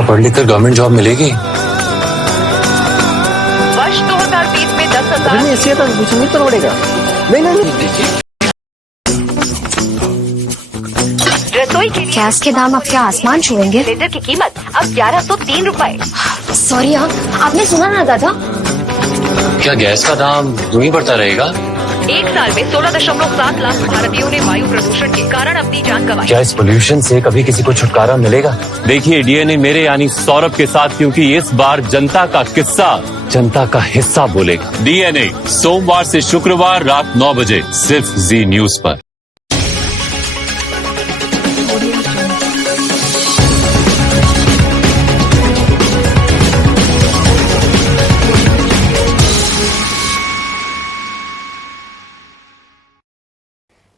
क्या पढ़ लिख कर गवर्नमेंट जॉब मिलेगी? वर्ष 2020 में 10,000 ऐसे तो कुछ नहीं तो पड़ेगा। नहीं रसोई के लिए गैस के दाम अब क्या आसमान छुएंगे? सिलेंडर की कीमत अब 1103 रुपए। सॉरी आपने सुना ना दादा? क्या गैस का दाम यूं ही बढ़ता रहेगा? एक साल में 16.7 लाख भारतीयों ने वायु प्रदूषण के कारण अपनी जान गंवाई। क्या इस पोल्यूशन से कभी किसी को छुटकारा मिलेगा? देखिए डीएनए मेरे यानी सौरभ के साथ, क्योंकि इस बार जनता का किस्सा जनता का हिस्सा बोलेगा। डीएनए सोमवार से शुक्रवार रात 9 बजे सिर्फ जी न्यूज पर।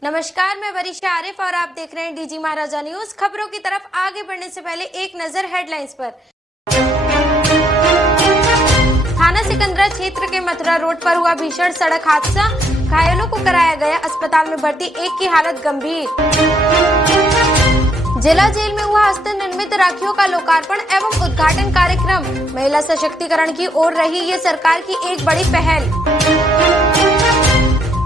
नमस्कार, मैं वरिशा आरिफ और आप देख रहे हैं डीजी महाराजा न्यूज। खबरों की तरफ आगे बढ़ने से पहले एक नजर हेडलाइंस पर। थाना सिकंदरा क्षेत्र के मथुरा रोड पर हुआ भीषण सड़क हादसा, घायलों को कराया गया अस्पताल में भर्ती, एक की हालत गंभीर। जिला जेल में हुआ हस्त निर्मित राखियों का लोकार्पण एवं उद्घाटन कार्यक्रम, महिला सशक्तिकरण की ओर रही ये सरकार की एक बड़ी पहल।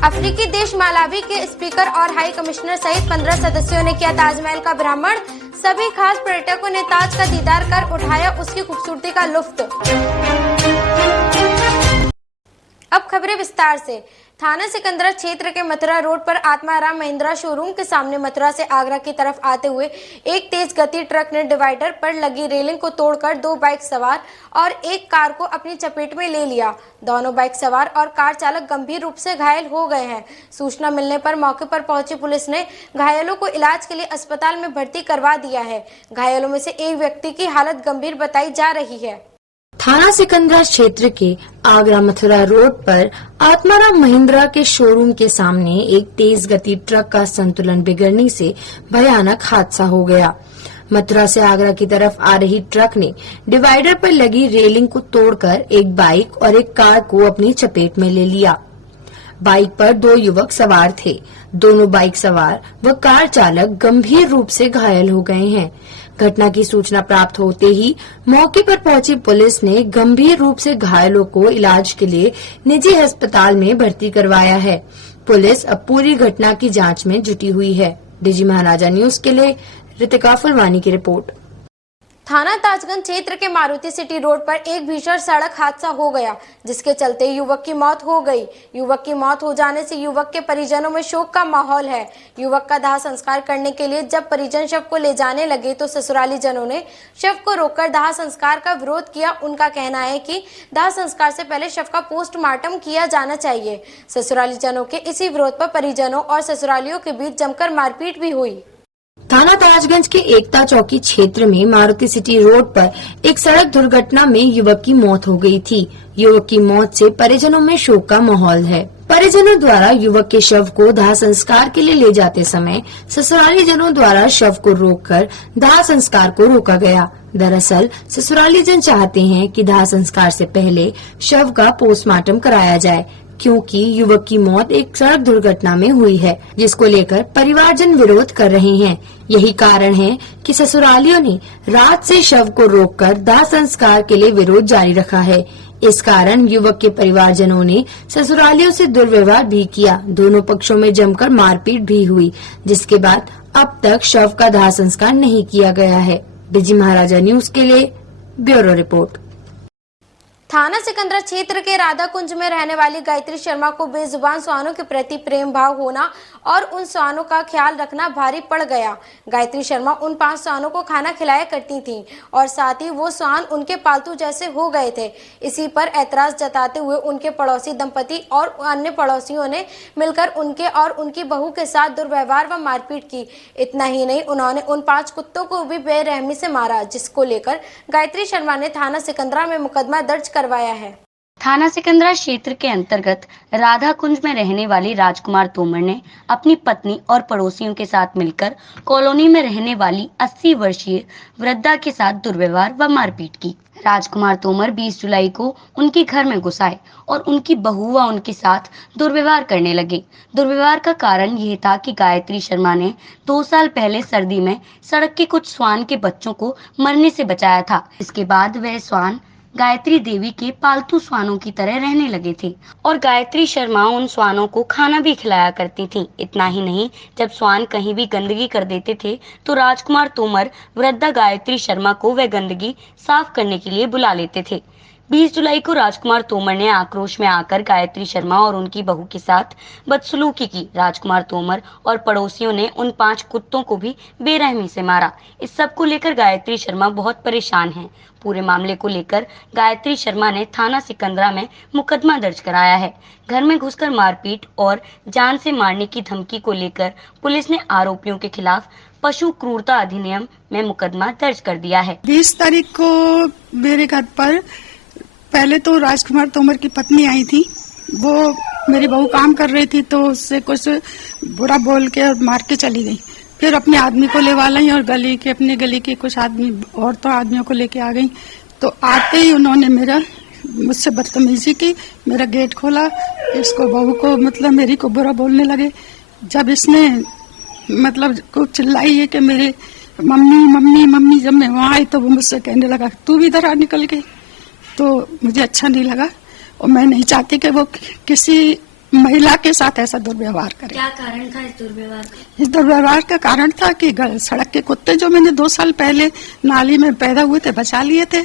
अफ्रीकी देश मालावी के स्पीकर और हाई कमिश्नर सहित 15 सदस्यों ने किया ताजमहल का भ्रमण, सभी खास पर्यटकों ने ताज का दीदार कर उठाया उसकी खूबसूरती का लुत्फ। अब खबरें विस्तार से। थाना सिकंदरा क्षेत्र के मथुरा रोड पर आत्माराम महिंद्रा शोरूम के सामने मथुरा से आगरा की तरफ आते हुए एक तेज गति ट्रक ने डिवाइडर पर लगी रेलिंग को तोड़कर 2 बाइक सवार और एक कार को अपनी चपेट में ले लिया। दोनों बाइक सवार और कार चालक गंभीर रूप से घायल हो गए हैं। सूचना मिलने पर मौके पर पहुंची पुलिस ने घायलों को इलाज के लिए अस्पताल में भर्ती करवा दिया है। घायलों में से एक व्यक्ति की हालत गंभीर बताई जा रही है। थाना सिकंदरा क्षेत्र के आगरा मथुरा रोड पर आत्माराम महिंद्रा के शोरूम के सामने एक तेज गति ट्रक का संतुलन बिगड़ने से भयानक हादसा हो गया। मथुरा से आगरा की तरफ आ रही ट्रक ने डिवाइडर पर लगी रेलिंग को तोड़कर एक बाइक और एक कार को अपनी चपेट में ले लिया। बाइक पर 2 युवक सवार थे। दोनों बाइक सवार व कार चालक गंभीर रूप से घायल हो गए हैं। घटना की सूचना प्राप्त होते ही मौके पर पहुंची पुलिस ने गंभीर रूप से घायलों को इलाज के लिए निजी अस्पताल में भर्ती करवाया है। पुलिस अब पूरी घटना की जांच में जुटी हुई है। डीजी महाराजा न्यूज के लिए रितिका फुलवानी की रिपोर्ट। थाना ताजगंज क्षेत्र के मारुति सिटी रोड पर एक भीषण सड़क हादसा हो गया, जिसके चलते युवक की मौत हो गई। युवक की मौत हो जाने से युवक के परिजनों में शोक का माहौल है। युवक का दाह संस्कार करने के लिए जब परिजन शव को ले जाने लगे तो ससुराली जनों ने शव को रोककर दाह संस्कार का विरोध किया। उनका कहना है कि दाह संस्कार से पहले शव का पोस्टमार्टम किया जाना चाहिए। ससुराली जनों के इसी विरोध पर परिजनों और ससुरालियों के बीच जमकर मारपीट भी हुई। थाना ताजगंज के एकता चौकी क्षेत्र में मारुति सिटी रोड पर एक सड़क दुर्घटना में युवक की मौत हो गई थी। युवक की मौत से परिजनों में शोक का माहौल है। परिजनों द्वारा युवक के शव को दाह संस्कार के लिए ले जाते समय ससुराली जनों द्वारा शव को रोककर दाह संस्कार को रोका गया। दरअसल ससुराली जन चाहते हैं कि दाह संस्कार से पहले शव का पोस्टमार्टम कराया जाए, क्योंकि युवक की मौत एक सड़क दुर्घटना में हुई है, जिसको लेकर परिवारजन विरोध कर रहे हैं। यही कारण है कि ससुरालियों ने रात से शव को रोककर दाह संस्कार के लिए विरोध जारी रखा है। इस कारण युवक के परिवारजनों ने ससुरालियों से दुर्व्यवहार भी किया। दोनों पक्षों में जमकर मारपीट भी हुई, जिसके बाद अब तक शव का दाह संस्कार नहीं किया गया है। डीजी महाराजा न्यूज के लिए ब्यूरो रिपोर्ट। थाना सिकंदरा क्षेत्र के राधा कुंज में रहने वाली गायत्री शर्मा को बेजुबान श्वानों के प्रति प्रेम भाव होना और उन श्वानों का ख्याल रखना भारी पड़ गया। गायत्री शर्मा उन 5 श्वानों को खाना खिलाया करती थीं और साथ ही वो श्वान उनके पालतू जैसे हो गए थे। इसी पर ऐतराज जताते हुए उनके पड़ोसी दंपति और अन्य पड़ोसियों ने मिलकर उनके और उनकी बहू के साथ दुर्व्यवहार व मारपीट की। इतना ही नहीं, उन्होंने उन 5 कुत्तों को भी बेरहमी से मारा, जिसको लेकर गायत्री शर्मा ने थाना सिकंदरा में मुकदमा दर्ज करवाया है। थाना सिकंदरा क्षेत्र के अंतर्गत राधा कुंज में रहने वाले राजकुमार तोमर ने अपनी पत्नी और पड़ोसियों के साथ मिलकर कॉलोनी में रहने वाली 80 वर्षीय वृद्धा के साथ दुर्व्यवहार व मारपीट की। राजकुमार तोमर 20 जुलाई को उनके घर में घुस आए और उनकी बहू व उनके साथ दुर्व्यवहार करने लगे। दुर्व्यवहार का कारण यह था कि गायत्री शर्मा ने 2 साल पहले सर्दी में सड़क के कुछ श्वान के बच्चों को मरने से बचाया था। इसके बाद वह श्वान गायत्री देवी के पालतू श्वानों की तरह रहने लगे थे और गायत्री शर्मा उन श्वानों को खाना भी खिलाया करती थी। इतना ही नहीं, जब श्वान कहीं भी गंदगी कर देते थे तो राजकुमार तोमर वृद्धा गायत्री शर्मा को वह गंदगी साफ करने के लिए बुला लेते थे। 20 जुलाई को राजकुमार तोमर ने आक्रोश में आकर गायत्री शर्मा और उनकी बहू के साथ बदसलूकी की। राजकुमार तोमर और पड़ोसियों ने उन 5 कुत्तों को भी बेरहमी से मारा। इस सब को लेकर गायत्री शर्मा बहुत परेशान हैं। पूरे मामले को लेकर गायत्री शर्मा ने थाना सिकंदरा में मुकदमा दर्ज कराया है। घर में घुसकर मारपीट और जान से मारने की धमकी को लेकर पुलिस ने आरोपियों के खिलाफ पशु क्रूरता अधिनियम में मुकदमा दर्ज कर दिया है। 20 तारीख को मेरे घर पर पहले तो राजकुमार तोमर की पत्नी आई थी। वो मेरी बहू काम कर रही थी तो उससे कुछ बुरा बोल के और मार के चली गई। फिर अपने आदमी को लेवा लाई और अपने गली के कुछ आदमी औरतों आदमियों को लेके आ गई। तो आते ही उन्होंने मुझसे बदतमीजी की, मेरा गेट खोला, इसको बहू को मेरी को बुरा बोलने लगे। जब इसने खूब चिल्लाई है कि मेरे मम्मी मम्मी मम्मी, जब मैं वहाँ आई तो वो मुझसे कहने लगा तू भी इधर आ निकल के। तो मुझे अच्छा नहीं लगा और मैं नहीं चाहती कि वो किसी महिला के साथ ऐसा दुर्व्यवहार करे। क्या कारण था इस दुर्व्यवहार का? इस दुर्व्यवहार का कारण था कि सड़क के कुत्ते जो मैंने 2 साल पहले नाली में पैदा हुए थे, बचा लिए थे,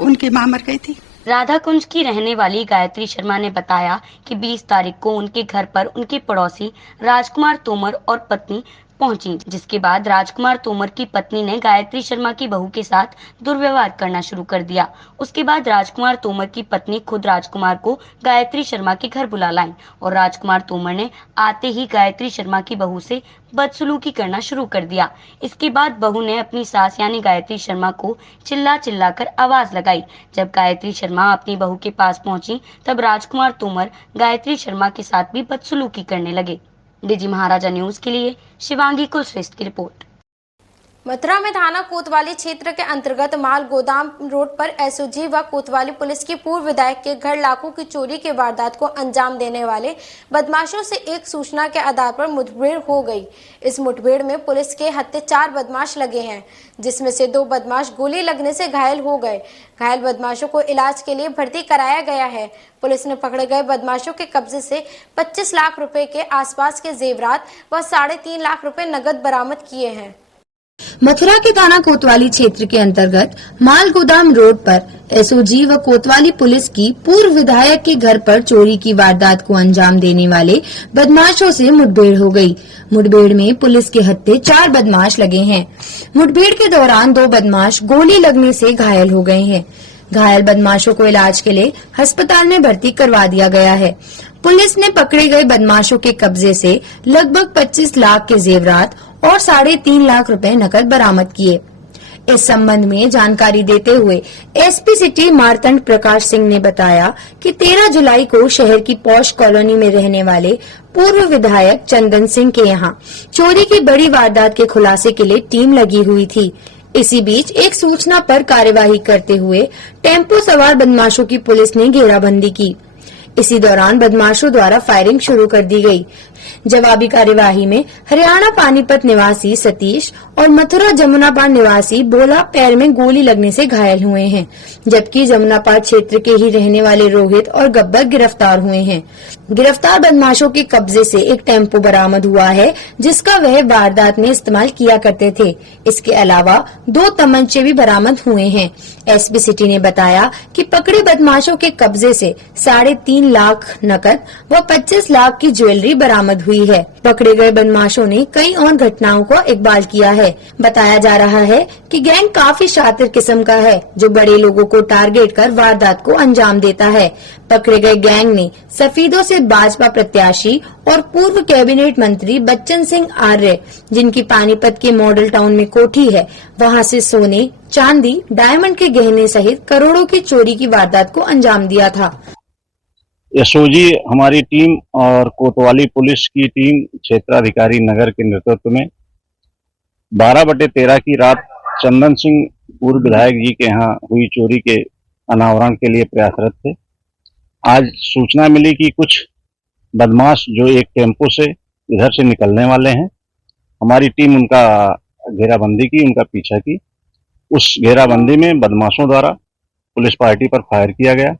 उनकी मां मर गई थी। राधा कुंज की रहने वाली गायत्री शर्मा ने बताया कि 20 तारीख को उनके घर पर उनके पड़ोसी राजकुमार तोमर और पत्नी पहुंची, जिसके बाद राजकुमार तोमर की पत्नी ने गायत्री शर्मा की बहू के साथ दुर्व्यवहार करना शुरू कर दिया। उसके बाद राजकुमार तोमर की पत्नी खुद राजकुमार को गायत्री शर्मा के घर बुला लाई और राजकुमार तोमर ने आते ही गायत्री शर्मा की बहू से बदसलूकी करना शुरू कर दिया। इसके बाद बहू ने अपनी सास यानी गायत्री शर्मा को चिल्ला कर आवाज लगाई। जब गायत्री शर्मा अपनी बहू के पास पहुंची तब राजकुमार तोमर गायत्री शर्मा के साथ भी बदसलूकी करने लगे। डीजी महाराजा न्यूज के लिए शिवांगी कुलश्रेष्ठ की रिपोर्ट। मथुरा में थाना कोतवाली क्षेत्र के अंतर्गत माल गोदाम रोड पर एसओजी व कोतवाली पुलिस की पूर्व विधायक के घर लाखों की चोरी के वारदात को अंजाम देने वाले बदमाशों से एक सूचना के आधार पर मुठभेड़ हो गई। इस मुठभेड़ में पुलिस के हत्थे 4 बदमाश लगे हैं, जिसमें से 2 बदमाश गोली लगने से घायल हो गए। घायल बदमाशों को इलाज के लिए भर्ती कराया गया है। पुलिस ने पकड़े गए बदमाशों के कब्जे से 25 लाख रुपए के आसपास के जेवरात व 3.5 लाख रुपए नकद बरामद किए हैं। मथुरा के थाना कोतवाली क्षेत्र के अंतर्गत माल गोदाम रोड पर एसओजी व कोतवाली पुलिस की पूर्व विधायक के घर पर चोरी की वारदात को अंजाम देने वाले बदमाशों से मुठभेड़ हो गई। मुठभेड़ में पुलिस के हत्थे 4 बदमाश लगे हैं। मुठभेड़ के दौरान 2 बदमाश गोली लगने से घायल हो गए हैं। घायल बदमाशों को इलाज के लिए अस्पताल में भर्ती करवा दिया गया है। पुलिस ने पकड़े गए बदमाशों के कब्जे से लगभग 25 लाख के जेवरात और 3.5 लाख रुपए नकद बरामद किए। इस संबंध में जानकारी देते हुए एसपी सिटी मार्तंड प्रकाश सिंह ने बताया कि 13 जुलाई को शहर की पॉश कॉलोनी में रहने वाले पूर्व विधायक चंदन सिंह के यहाँ चोरी की बड़ी वारदात के खुलासे के लिए टीम लगी हुई थी। इसी बीच एक सूचना पर कार्यवाही करते हुए टेम्पो सवार बदमाशों की पुलिस ने घेराबंदी की। इसी दौरान बदमाशों द्वारा फायरिंग शुरू कर दी गई। जवाबी कार्यवाही में हरियाणा पानीपत निवासी सतीश और मथुरा जमुनापार निवासी बोला पैर में गोली लगने से घायल हुए हैं, जबकि जमुनापार क्षेत्र के ही रहने वाले रोहित और गब्बर गिरफ्तार हुए हैं। गिरफ्तार बदमाशों के कब्जे से एक टेम्पो बरामद हुआ है, जिसका वह वारदात में इस्तेमाल किया करते थे। इसके अलावा 2 तमंचे भी बरामद हुए हैं। एसपी सिटी ने बताया कि पकड़े बदमाशों के कब्जे से 3.5 लाख नकद व 25 लाख की ज्वेलरी बरामद हुई है। पकड़े गए बदमाशों ने कई और घटनाओं को इकबाल किया है। बताया जा रहा है कि गैंग काफी शातिर किस्म का है, जो बड़े लोगों को टारगेट कर वारदात को अंजाम देता है। पकड़े गए गैंग ने सफीदों से भाजपा प्रत्याशी और पूर्व कैबिनेट मंत्री बच्चन सिंह आर्य, जिनकी पानीपत के मॉडल टाउन में कोठी है, वहां से सोने, चांदी, डायमंड के गहने सहित करोड़ों की चोरी की वारदात को अंजाम दिया था। एसओजी हमारी टीम और कोतवाली पुलिस की टीम क्षेत्राधिकारी नगर के नेतृत्व में 12/13 की रात चंदन सिंह पूर्व विधायक जी के यहाँ हुई चोरी के अनावरण के लिए प्रयासरत थे। आज सूचना मिली कि कुछ बदमाश जो एक टेम्पो से इधर से निकलने वाले हैं, हमारी टीम उनका घेराबंदी की, उनका पीछा की। उस घेराबंदी में बदमाशों द्वारा पुलिस पार्टी पर फायर किया गया,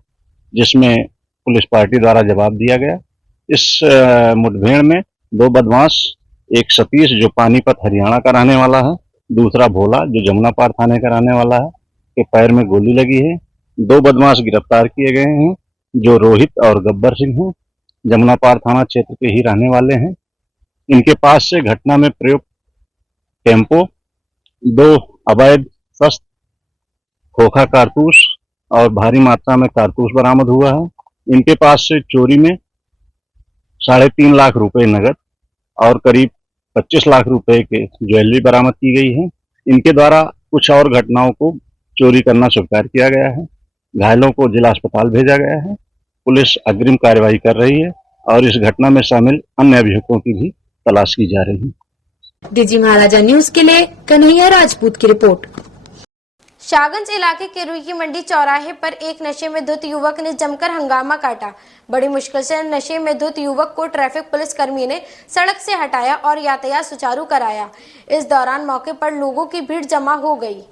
जिसमें पुलिस पार्टी द्वारा जवाब दिया गया। इस मुठभेड़ में 2 बदमाश, एक सतीश जो पानीपत हरियाणा का रहने वाला है, दूसरा भोला जो जमुनापार थाने का रहने वाला है, के पैर में गोली लगी है। 2 बदमाश गिरफ्तार किए गए हैं जो रोहित और गब्बर सिंह हैं, जमुनापार थाना क्षेत्र के ही रहने वाले हैं। इनके पास से घटना में प्रयुक्त टेम्पो, 2 अवैध शस्त्र, खोखा कारतूस और भारी मात्रा में कारतूस बरामद हुआ है। इनके पास से चोरी में 3.5 लाख रुपए नगद और करीब 25 लाख रुपए के ज्वेलरी बरामद की गई है। इनके द्वारा कुछ और घटनाओं को चोरी करना स्वीकार किया गया है। घायलों को जिला अस्पताल भेजा गया है। पुलिस अग्रिम कार्रवाई कर रही है और इस घटना में शामिल अन्य अभियुक्तों की भी तलाश की जा रही है। डीजी महाराजा न्यूज के लिए कन्हैया राजपूत की रिपोर्ट। शाहगंज इलाके के रुई की मंडी चौराहे पर एक नशे में धुत युवक ने जमकर हंगामा काटा। बड़ी मुश्किल से नशे में धुत युवक को ट्रैफिक पुलिस कर्मी ने सड़क से हटाया और यातायात सुचारू कराया। इस दौरान मौके पर लोगों की भीड़ जमा हो गई।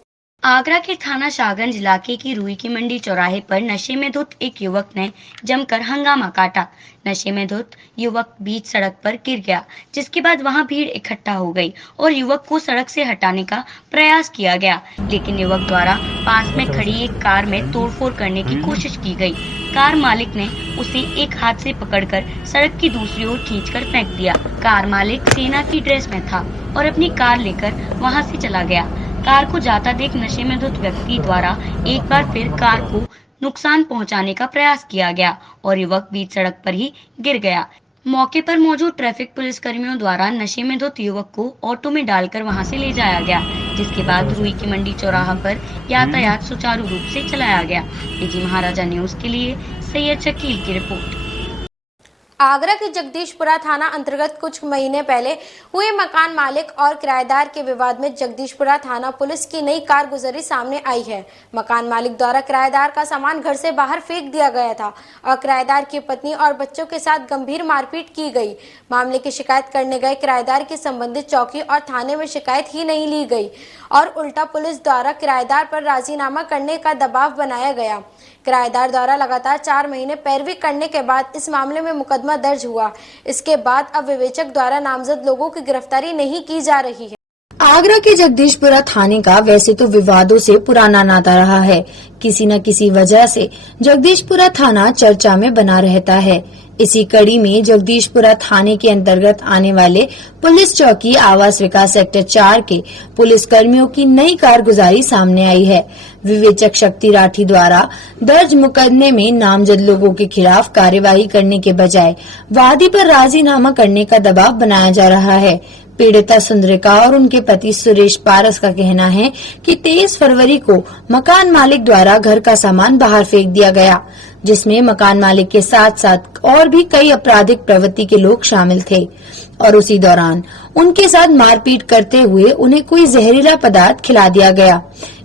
आगरा के थाना शाहगंज इलाके की रुई की मंडी चौराहे पर नशे में धुत एक युवक ने जमकर हंगामा काटा। नशे में धुत युवक बीच सड़क पर गिर गया, जिसके बाद वहां भीड़ इकट्ठा हो गई और युवक को सड़क से हटाने का प्रयास किया गया, लेकिन युवक द्वारा पास में खड़ी एक कार में तोड़फोड़ करने की कोशिश की गई। कार मालिक ने उसे एक हाथ से पकड़कर सड़क की दूसरी ओर खींचकर फेंक दिया। कार मालिक सेना की ड्रेस में था और अपनी कार लेकर वहां से चला गया। कार को जाता देख नशे में धुत व्यक्ति द्वारा एक बार फिर कार को नुकसान पहुंचाने का प्रयास किया गया और युवक बीच सड़क पर ही गिर गया। मौके पर मौजूद ट्रैफिक पुलिस कर्मियों द्वारा नशे में धुत युवक को ऑटो में डालकर वहां से ले जाया गया, जिसके बाद रुई की मंडी चौराहा पर यातायात सुचारू रूप से चलाया गया। डीजी महाराजा न्यूज के लिए सैयद शकील की रिपोर्ट। आगरा के जगदीशपुरा थाना अंतर्गत कुछ महीने पहले हुए मकान मालिक और किराएदार के विवाद में जगदीशपुरा थाना पुलिस की नई कारगुजारी सामने आई है। मकान मालिक द्वारा किराएदार का सामान घर से बाहर फेंक दिया गया था और किराएदार की पत्नी और बच्चों के साथ गंभीर मारपीट की गई। मामले की शिकायत करने गए किराएदार की संबंधित चौकी और थाने में शिकायत ही नहीं ली गई और उल्टा पुलिस द्वारा किराएदार पर राजीनामा करने का दबाव बनाया गया। किराएदार द्वारा लगातार 4 महीने पैरवी करने के बाद इस मामले में मुकदमा दर्ज हुआ। इसके बाद अब विवेचक द्वारा नामजद लोगों की गिरफ्तारी नहीं की जा रही है। आगरा के जगदीशपुरा थाने का वैसे तो विवादों से पुराना नाता रहा है। किसी न किसी वजह से जगदीशपुरा थाना चर्चा में बना रहता है। इसी कड़ी में जगदीशपुरा थाने के अंतर्गत आने वाले पुलिस चौकी आवास विकास सेक्टर 4 के पुलिस कर्मियों की नई कारगुजारी सामने आई है। विवेचक शक्ति राठी द्वारा दर्ज मुकदमे में नामजद लोगों के खिलाफ कार्यवाही करने के बजाय वादी पर राजीनामा करने का दबाव बनाया जा रहा है। पीड़िता सुंदरिका और उनके पति सुरेश पारस का कहना है कि 23 फरवरी को मकान मालिक द्वारा घर का सामान बाहर फेंक दिया गया, जिसमें मकान मालिक के साथ साथ और भी कई आपराधिक प्रवृत्ति के लोग शामिल थे और उसी दौरान उनके साथ मारपीट करते हुए उन्हें कोई जहरीला पदार्थ खिला दिया गया।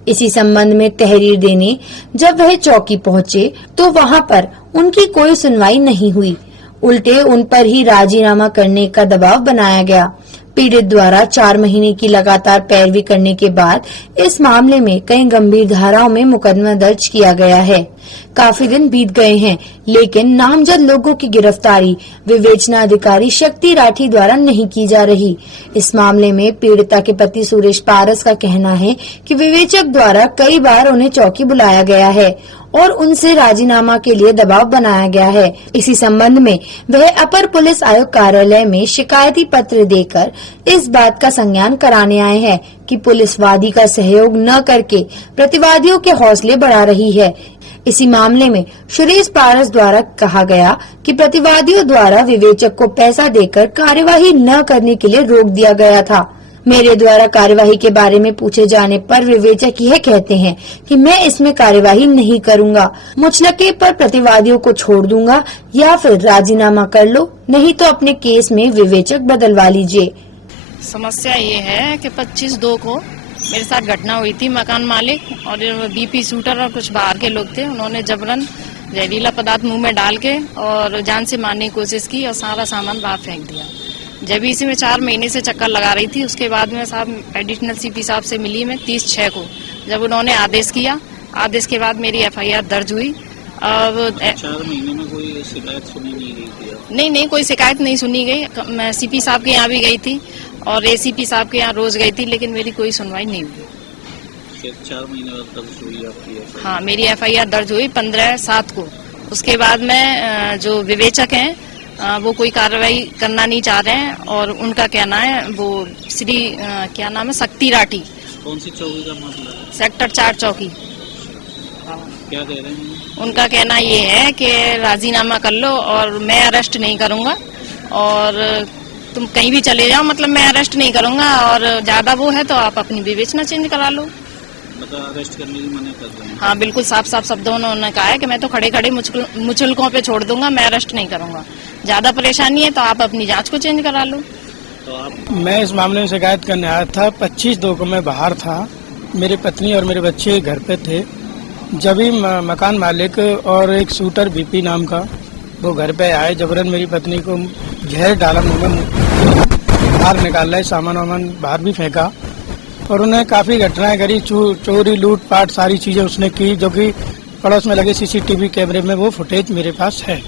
इसी संबंध में तहरीर देने जब वह चौकी पहुंचे तो वहां पर उनकी कोई सुनवाई नहीं हुई, उल्टे उन पर ही राजीनामा करने का दबाव बनाया गया। पीड़ित द्वारा 4 महीने की लगातार पैरवी करने के बाद इस मामले में कई गंभीर धाराओं में मुकदमा दर्ज किया गया है। काफी दिन बीत गए हैं, लेकिन नामजद लोगों की गिरफ्तारी विवेचना अधिकारी शक्ति राठी द्वारा नहीं की जा रही। इस मामले में पीड़िता के पति सुरेश पारस का कहना है कि विवेचक द्वारा कई बार उन्हें चौकी बुलाया गया है और उनसे राजीनामा के लिए दबाव बनाया गया है। इसी संबंध में वह अपर पुलिस आयुक्त कार्यालय में शिकायती पत्र देकर इस बात का संज्ञान कराने आए हैं कि पुलिस वादी का सहयोग न करके प्रतिवादियों के हौसले बढ़ा रही है। इसी मामले में सुरेश पारस द्वारा कहा गया कि प्रतिवादियों द्वारा विवेचक को पैसा देकर कार्यवाही न करने के लिए रोक दिया गया था। मेरे द्वारा कार्यवाही के बारे में पूछे जाने पर विवेचक यह कहते हैं कि मैं इसमें कार्यवाही नहीं करूंगा। मुचलके पर प्रतिवादियों को छोड़ दूंगा या फिर राजीनामा कर लो, नहीं तो अपने केस में विवेचक बदलवा लीजिए। समस्या ये है कि 25/2 को मेरे साथ घटना हुई थी। मकान मालिक और बीपी शूटर और कुछ बाहर के लोग थे, उन्होंने जबरन जहरीला पदार्थ मुंह में डाल के और जान से मारने की कोशिश की और सारा सामान बाहर फेंक दिया। जब इसी में 4 महीने से चक्कर लगा रही थी, उसके बाद में साहब एडिशनल सीपी साहब से मिली मैं 30/6 को, जब उन्होंने आदेश किया। आदेश के बाद मेरी FIR दर्ज हुई। अब 4 महीने में कोई शिकायत सुनी नहीं गई थी? नहीं, कोई शिकायत नहीं सुनी गई। मैं CP साहब के यहाँ भी गई थी और ACP साहब के यहाँ रोज गई थी, लेकिन मेरी कोई सुनवाई नहीं हुई। 4 महीने बाद दर्ज हुई आपकी? हाँ, मेरी FIR दर्ज हुई 15/7 को। उसके बाद में जो विवेचक हैं वो कोई कार्रवाई करना नहीं चाह रहे हैं और उनका कहना है वो श्री क्या नाम है, शक्ति राठी। कौन सी चौकी का मामला है? सेक्टर 4 चौकी। क्या कह रहे हैं? उनका कहना ये है कि राजीनामा कर लो और मैं अरेस्ट नहीं करूंगा और तुम कहीं भी चले जाओ, मतलब मैं अरेस्ट नहीं करूंगा और ज्यादा वो है तो आप अपनी विवेचना चेंज करा लो। मतलब अरेस्ट करने की मना कर रहे हैं? हाँ, बिल्कुल साफ शब्दों में उन्होंने कहा है कि मैं तो खड़े खड़े मुचलकों पे छोड़ दूंगा, मैं अरेस्ट नहीं करूंगा। ज्यादा परेशानी है तो आप अपनी जांच को चेंज करा लो। तो आप? मैं इस मामले में शिकायत करने आया था। 25/2 को मैं बाहर था, मेरी पत्नी और मेरे बच्चे घर पे थे। जब ही मकान मालिक और एक शूटर बीपी नाम का वो घर पे आए, जबरन मेरी पत्नी को जहर डाला, मुंह में बाहर निकाल रहे, सामान वामान बाहर भी फेंका और उन्हें काफी घटनाएं करी, चोरी लूटपाट सारी चीजें उसने की, जो कि पड़ोस में लगे CCTV कैमरे में वो फुटेज मेरे पास है।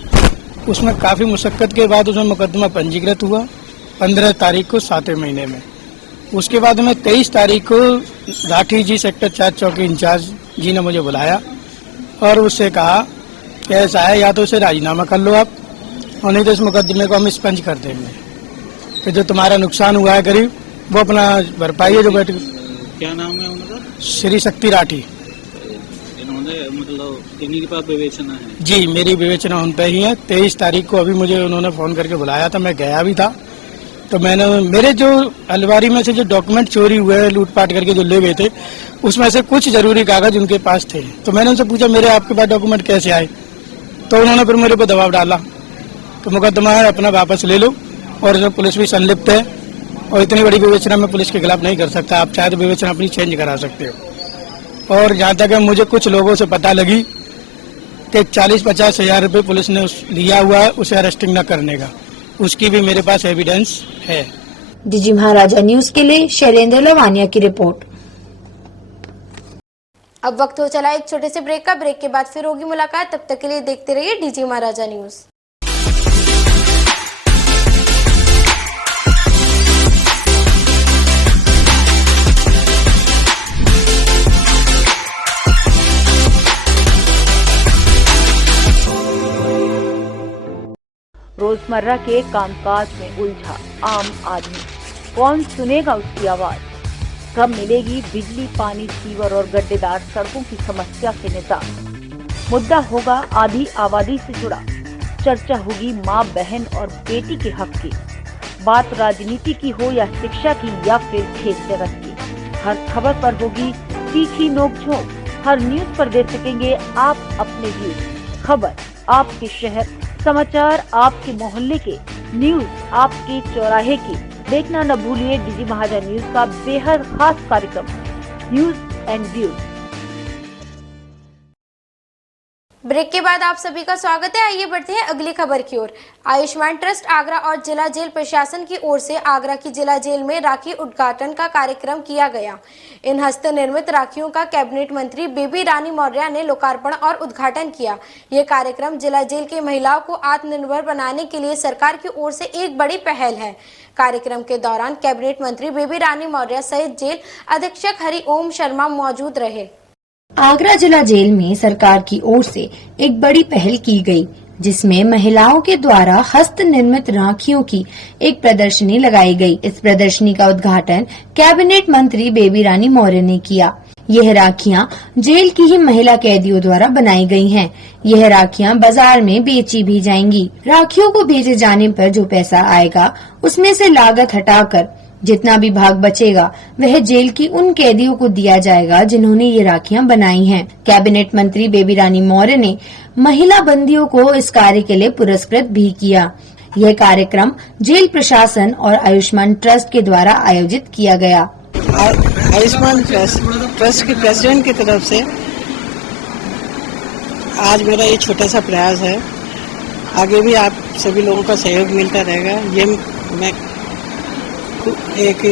उसमें काफी मुशक्कत के बाद उसमें मुकदमा पंजीकृत हुआ 15 तारीख को 7वें महीने में। उसके बाद में 23 तारीख को राठी जी सेक्टर 4 चौकी इंचार्ज जी ने मुझे बुलाया और उससे कहा कि ऐसा है, या तो इसे राजीनामा कर लो आप और नहीं तो इस मुकदमे को हम स्पंज कर देंगे, कि जो तुम्हारा नुकसान हुआ है करीब वो अपना भरपाई है। जो बैठ क्या नाम है उनका? श्री शक्ति राठी। इन्होंने मतलब इन्हीं के पास विवेचना है? जी, मेरी विवेचना उन पे ही है। 23 तारीख को अभी मुझे उन्होंने फोन करके बुलाया था, मैं गया भी था। तो मैंने मेरे जो अलमारी में से जो डॉक्यूमेंट चोरी हुए, लूटपाट करके जो ले गए थे, उसमें से कुछ जरूरी कागज उनके पास थे। तो मैंने उनसे पूछा मेरे आपके पास डॉक्यूमेंट कैसे आए, तो उन्होंने फिर मेरे पर दबाव डाला कि मुकदमा है अपना वापस ले लो और इसमें पुलिस भी संलिप्त है और इतनी बड़ी विवेचना में पुलिस के खिलाफ नहीं कर सकता, आप चाहे तो विवेचना अपनी चेंज करा सकते हो। और जहाँ तक मुझे कुछ लोगों से पता लगी कि 40-50 हजार रुपये पुलिस ने लिया हुआ है उसे अरेस्टिंग न करने का, उसकी भी मेरे पास एविडेंस है। डीजी महाराजा न्यूज के लिए शैलेंद्र लवानिया की रिपोर्ट। अब वक्त हो चला एक छोटे से ब्रेक का। ब्रेक के बाद फिर होगी मुलाकात, तब तक के लिए देखते रहिए डीजी महाराजा न्यूज। रोजमर्रा के कामकाज में उलझा आम आदमी, कौन सुनेगा उसकी आवाज? कब मिलेगी बिजली, पानी, सीवर और गड्ढेदार सड़कों की समस्या से निजात? मुद्दा होगा आधी आबादी से जुड़ा, चर्चा होगी माँ, बहन और बेटी के हक की। बात राजनीति की हो या शिक्षा की या फिर खेल जगत की, हर खबर पर होगी तीखी नोकझोंक। हर न्यूज पर दे सकेंगे आप अपने व्यूज। खबर आपके शहर, समाचार आपके मोहल्ले के, न्यूज आपके चौराहे की। देखना न भूलिए डीजी महाराजा न्यूज का बेहद खास कार्यक्रम न्यूज एंड व्यूज। ब्रेक के बाद आप सभी का स्वागत है। आइए बढ़ते हैं अगली खबर की ओर। आयुष्मान ट्रस्ट आगरा और जिला जेल प्रशासन की ओर से आगरा की जिला जेल में राखी उद्घाटन का कार्यक्रम किया गया। इन हस्त निर्मित राखियों का कैबिनेट मंत्री बेबी रानी मौर्य ने लोकार्पण और उद्घाटन किया। ये कार्यक्रम जिला जेल की महिलाओं को आत्मनिर्भर बनाने के लिए सरकार की ओर से एक बड़ी पहल है। कार्यक्रम के दौरान कैबिनेट मंत्री बेबी रानी मौर्य सहित जेल अधीक्षक हरि ओम शर्मा मौजूद रहे। आगरा जिला जेल में सरकार की ओर से एक बड़ी पहल की गई, जिसमें महिलाओं के द्वारा हस्त निर्मित राखियों की एक प्रदर्शनी लगाई गई। इस प्रदर्शनी का उद्घाटन कैबिनेट मंत्री बेबी रानी मौर्य ने किया। यह राखियां जेल की ही महिला कैदियों द्वारा बनाई गई हैं। यह राखियां बाजार में बेची भी जाएंगी। राखियों को बेचे जाने पर जो पैसा आएगा उसमें से लागत हटाकर जितना भी भाग बचेगा वह जेल की उन कैदियों को दिया जाएगा जिन्होंने ये राखियां बनाई हैं। कैबिनेट मंत्री बेबी रानी मौर्य ने महिला बंदियों को इस कार्य के लिए पुरस्कृत भी किया। यह कार्यक्रम जेल प्रशासन और आयुष्मान ट्रस्ट के द्वारा आयोजित किया गया। आयुष्मान ट्रस्ट के प्रेसिडेंट की तरफ से आज मेरा ये छोटा सा प्रयास है। आगे भी आप सभी लोगों का सहयोग मिलता रहेगा, ये मैं एक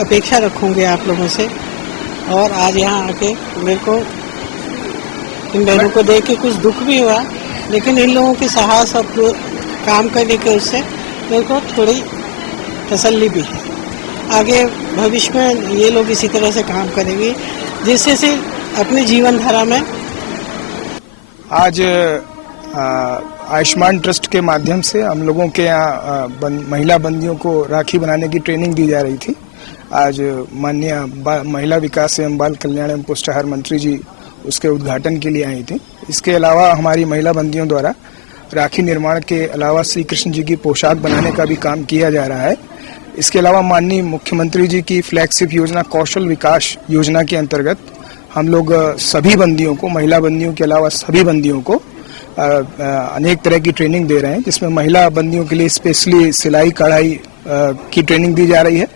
अपेक्षा रखूंगी आप लोगों से। और आज यहाँ आके मेरे को इन बहनों को देख के कुछ दुख भी हुआ, लेकिन इन लोगों के साहस और काम करने के उससे मेरे को थोड़ी तसल्ली भी है। आगे भविष्य में ये लोग इसी तरह से काम करेंगे, जिससे से अपने जीवन धारा में। आज आयुष्मान ट्रस्ट के माध्यम से हम लोगों के यहाँ महिला बंदियों को राखी बनाने की ट्रेनिंग दी जा रही थी। आज माननीय महिला विकास एवं बाल कल्याण एवं पुष्टाहार मंत्री जी उसके उद्घाटन के लिए आई थी। इसके अलावा हमारी महिला बंदियों द्वारा राखी निर्माण के अलावा श्री कृष्ण जी की पोशाक बनाने का भी काम किया जा रहा है। इसके अलावा माननीय मुख्यमंत्री जी की फ्लैगशिप योजना कौशल विकास योजना के अंतर्गत हम लोग सभी बंदियों को, महिला बंदियों के अलावा सभी बंदियों को अनेक तरह की ट्रेनिंग दे रहे हैं, जिसमें महिला बंदियों के लिए स्पेशली सिलाई कढ़ाई की ट्रेनिंग दी जा रही है।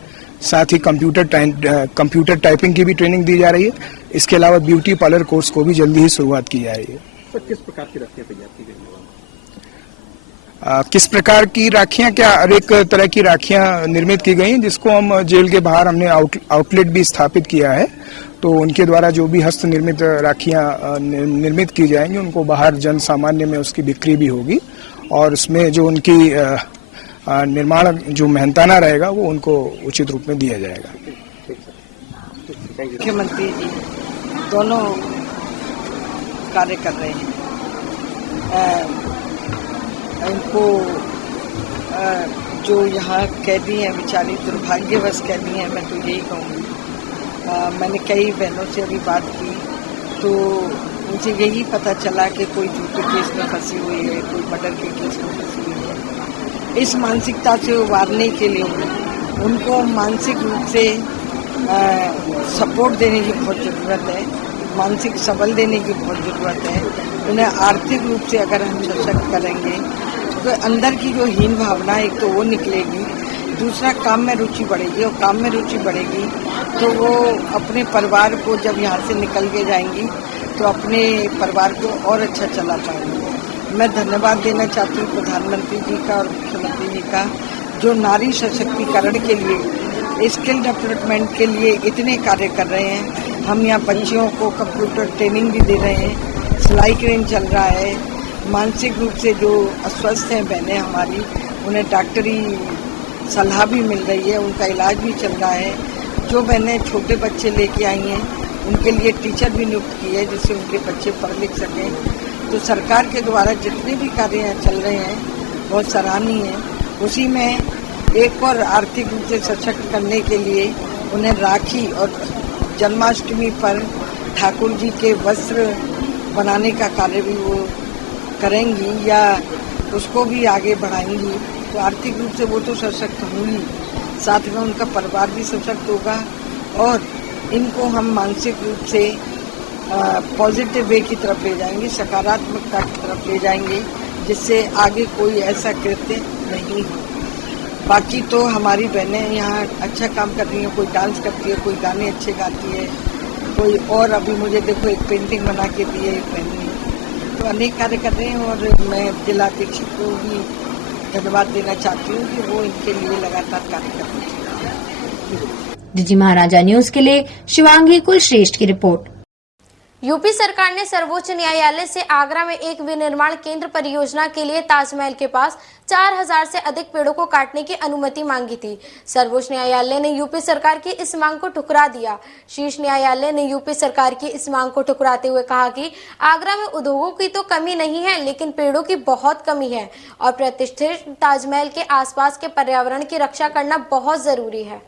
साथ ही कंप्यूटर टाइपिंग की भी ट्रेनिंग दी जा रही है। इसके अलावा ब्यूटी पार्लर कोर्स को भी जल्दी ही शुरुआत की जा रही है। तो किस प्रकार की राखियां तैयार की गई? किस प्रकार की राखियां, क्या हर एक तरह की राखियां निर्मित की गई हैं, जिसको हम जेल के बाहर हमने आउटलेट भी स्थापित किया है। तो उनके द्वारा जो भी हस्त निर्मित राखियां निर्मित की जाएंगी, उनको बाहर जन सामान्य में उसकी बिक्री भी होगी और उसमें जो उनकी निर्माण जो मेहनताना रहेगा वो उनको उचित रूप में दिया जाएगा। मुख्यमंत्री जी दोनों कार्य कर रहे हैं। इनको जो यहाँ कैदी हैं, बेचारी दुर्भाग्यवश कैदी हैं, मैं तो यही कहूँगी। मैंने कई बहनों से अभी बात की तो मुझे यही पता चला कि कोई झूठे केस में फंसी हुई है, कोई मर्डर के केस में फंसी हुई है। इस मानसिकता से उबारने के लिए उनको मानसिक रूप से सपोर्ट देने की बहुत ज़रूरत है, मानसिक सबल देने की बहुत ज़रूरत है। उन्हें आर्थिक रूप से अगर हम सशक्त करेंगे तो अंदर की जो हीन भावना है एक तो वो निकलेगी, दूसरा काम में रुचि बढ़ेगी, और काम में रुचि बढ़ेगी तो वो अपने परिवार को जब यहाँ से निकल के जाएंगी तो अपने परिवार को और अच्छा चला पाएंगे। मैं धन्यवाद देना चाहती हूँ प्रधानमंत्री जी का और मुख्यमंत्री जी का, जो नारी सशक्तिकरण के लिए, स्किल डेवलपमेंट के लिए इतने कार्य कर रहे हैं। हम यहाँ बच्चियों को कंप्यूटर ट्रेनिंग भी दे रहे हैं, सिलाई क्रेन चल रहा है। मानसिक रूप से जो अस्वस्थ हैं बहनें हमारी, उन्हें डॉक्टरी सलाह भी मिल रही है, उनका इलाज भी चल रहा है। जो बहनें छोटे बच्चे लेके आई हैं उनके लिए टीचर भी नियुक्त किए हैं, जिससे उनके बच्चे पढ़ लिख सकें। तो सरकार के द्वारा जितने भी कार्य चल रहे हैं बहुत सराहनीय है। उसी में एक और आर्थिक रूप से सशक्त करने के लिए उन्हें राखी और जन्माष्टमी पर ठाकुर जी के वस्त्र बनाने का कार्य भी वो करेंगी या उसको भी आगे बढ़ाएंगी। तो आर्थिक रूप से वो तो सशक्त होंगी, साथ में उनका परिवार भी सशक्त होगा और इनको हम मानसिक रूप से पॉजिटिव वे की तरफ ले जाएंगे, सकारात्मकता की तरफ ले जाएंगे, जिससे आगे कोई ऐसा कृत्य नहीं हो। बाकी तो हमारी बहनें यहाँ अच्छा काम कर रही हैं, कोई डांस करती है, कोई गाने अच्छे गाती है, कोई और अभी मुझे देखो एक पेंटिंग बना के दी है एक बहन ने। तो अनेक कार्य कर रहे हैं और मैं जिलाध्यक्ष को भी धन्यवाद देना चाहती हूँ कि वो इनके लिए लगातार कार्य कर रहे हैं। डीजी महाराजा न्यूज के लिए शिवांगी कुलश्रेष्ठ की रिपोर्ट। यूपी सरकार ने सर्वोच्च न्यायालय से आगरा में एक विनिर्माण केंद्र परियोजना के लिए ताजमहल के पास 4000 से अधिक पेड़ों को काटने की अनुमति मांगी थी। सर्वोच्च न्यायालय ने यूपी सरकार की इस मांग को ठुकरा दिया। शीर्ष न्यायालय ने यूपी सरकार की इस मांग को ठुकराते हुए कहा कि आगरा में उद्योगों की तो कमी नहीं है, लेकिन पेड़ों की बहुत कमी है और प्रतिष्ठित ताजमहल के आसपास के पर्यावरण की रक्षा करना बहुत जरूरी है।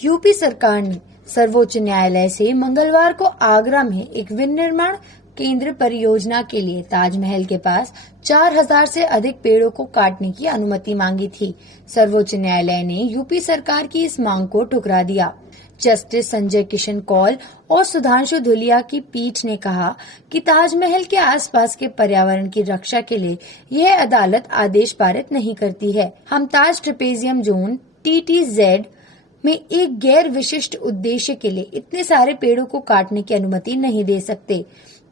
यूपी सरकार ने सर्वोच्च न्यायालय से मंगलवार को आगरा में एक विनिर्माण केंद्र परियोजना के लिए ताजमहल के पास 4000 से अधिक पेड़ों को काटने की अनुमति मांगी थी। सर्वोच्च न्यायालय ने यूपी सरकार की इस मांग को ठुकरा दिया। जस्टिस संजय किशन कौल और सुधांशु धुलिया की पीठ ने कहा कि ताजमहल के आसपास के पर्यावरण की रक्षा के लिए यह अदालत आदेश पारित नहीं करती है। हम ताज ट्रेपेजियम जोन TTZ में एक गैर विशिष्ट उद्देश्य के लिए इतने सारे पेड़ों को काटने की अनुमति नहीं दे सकते।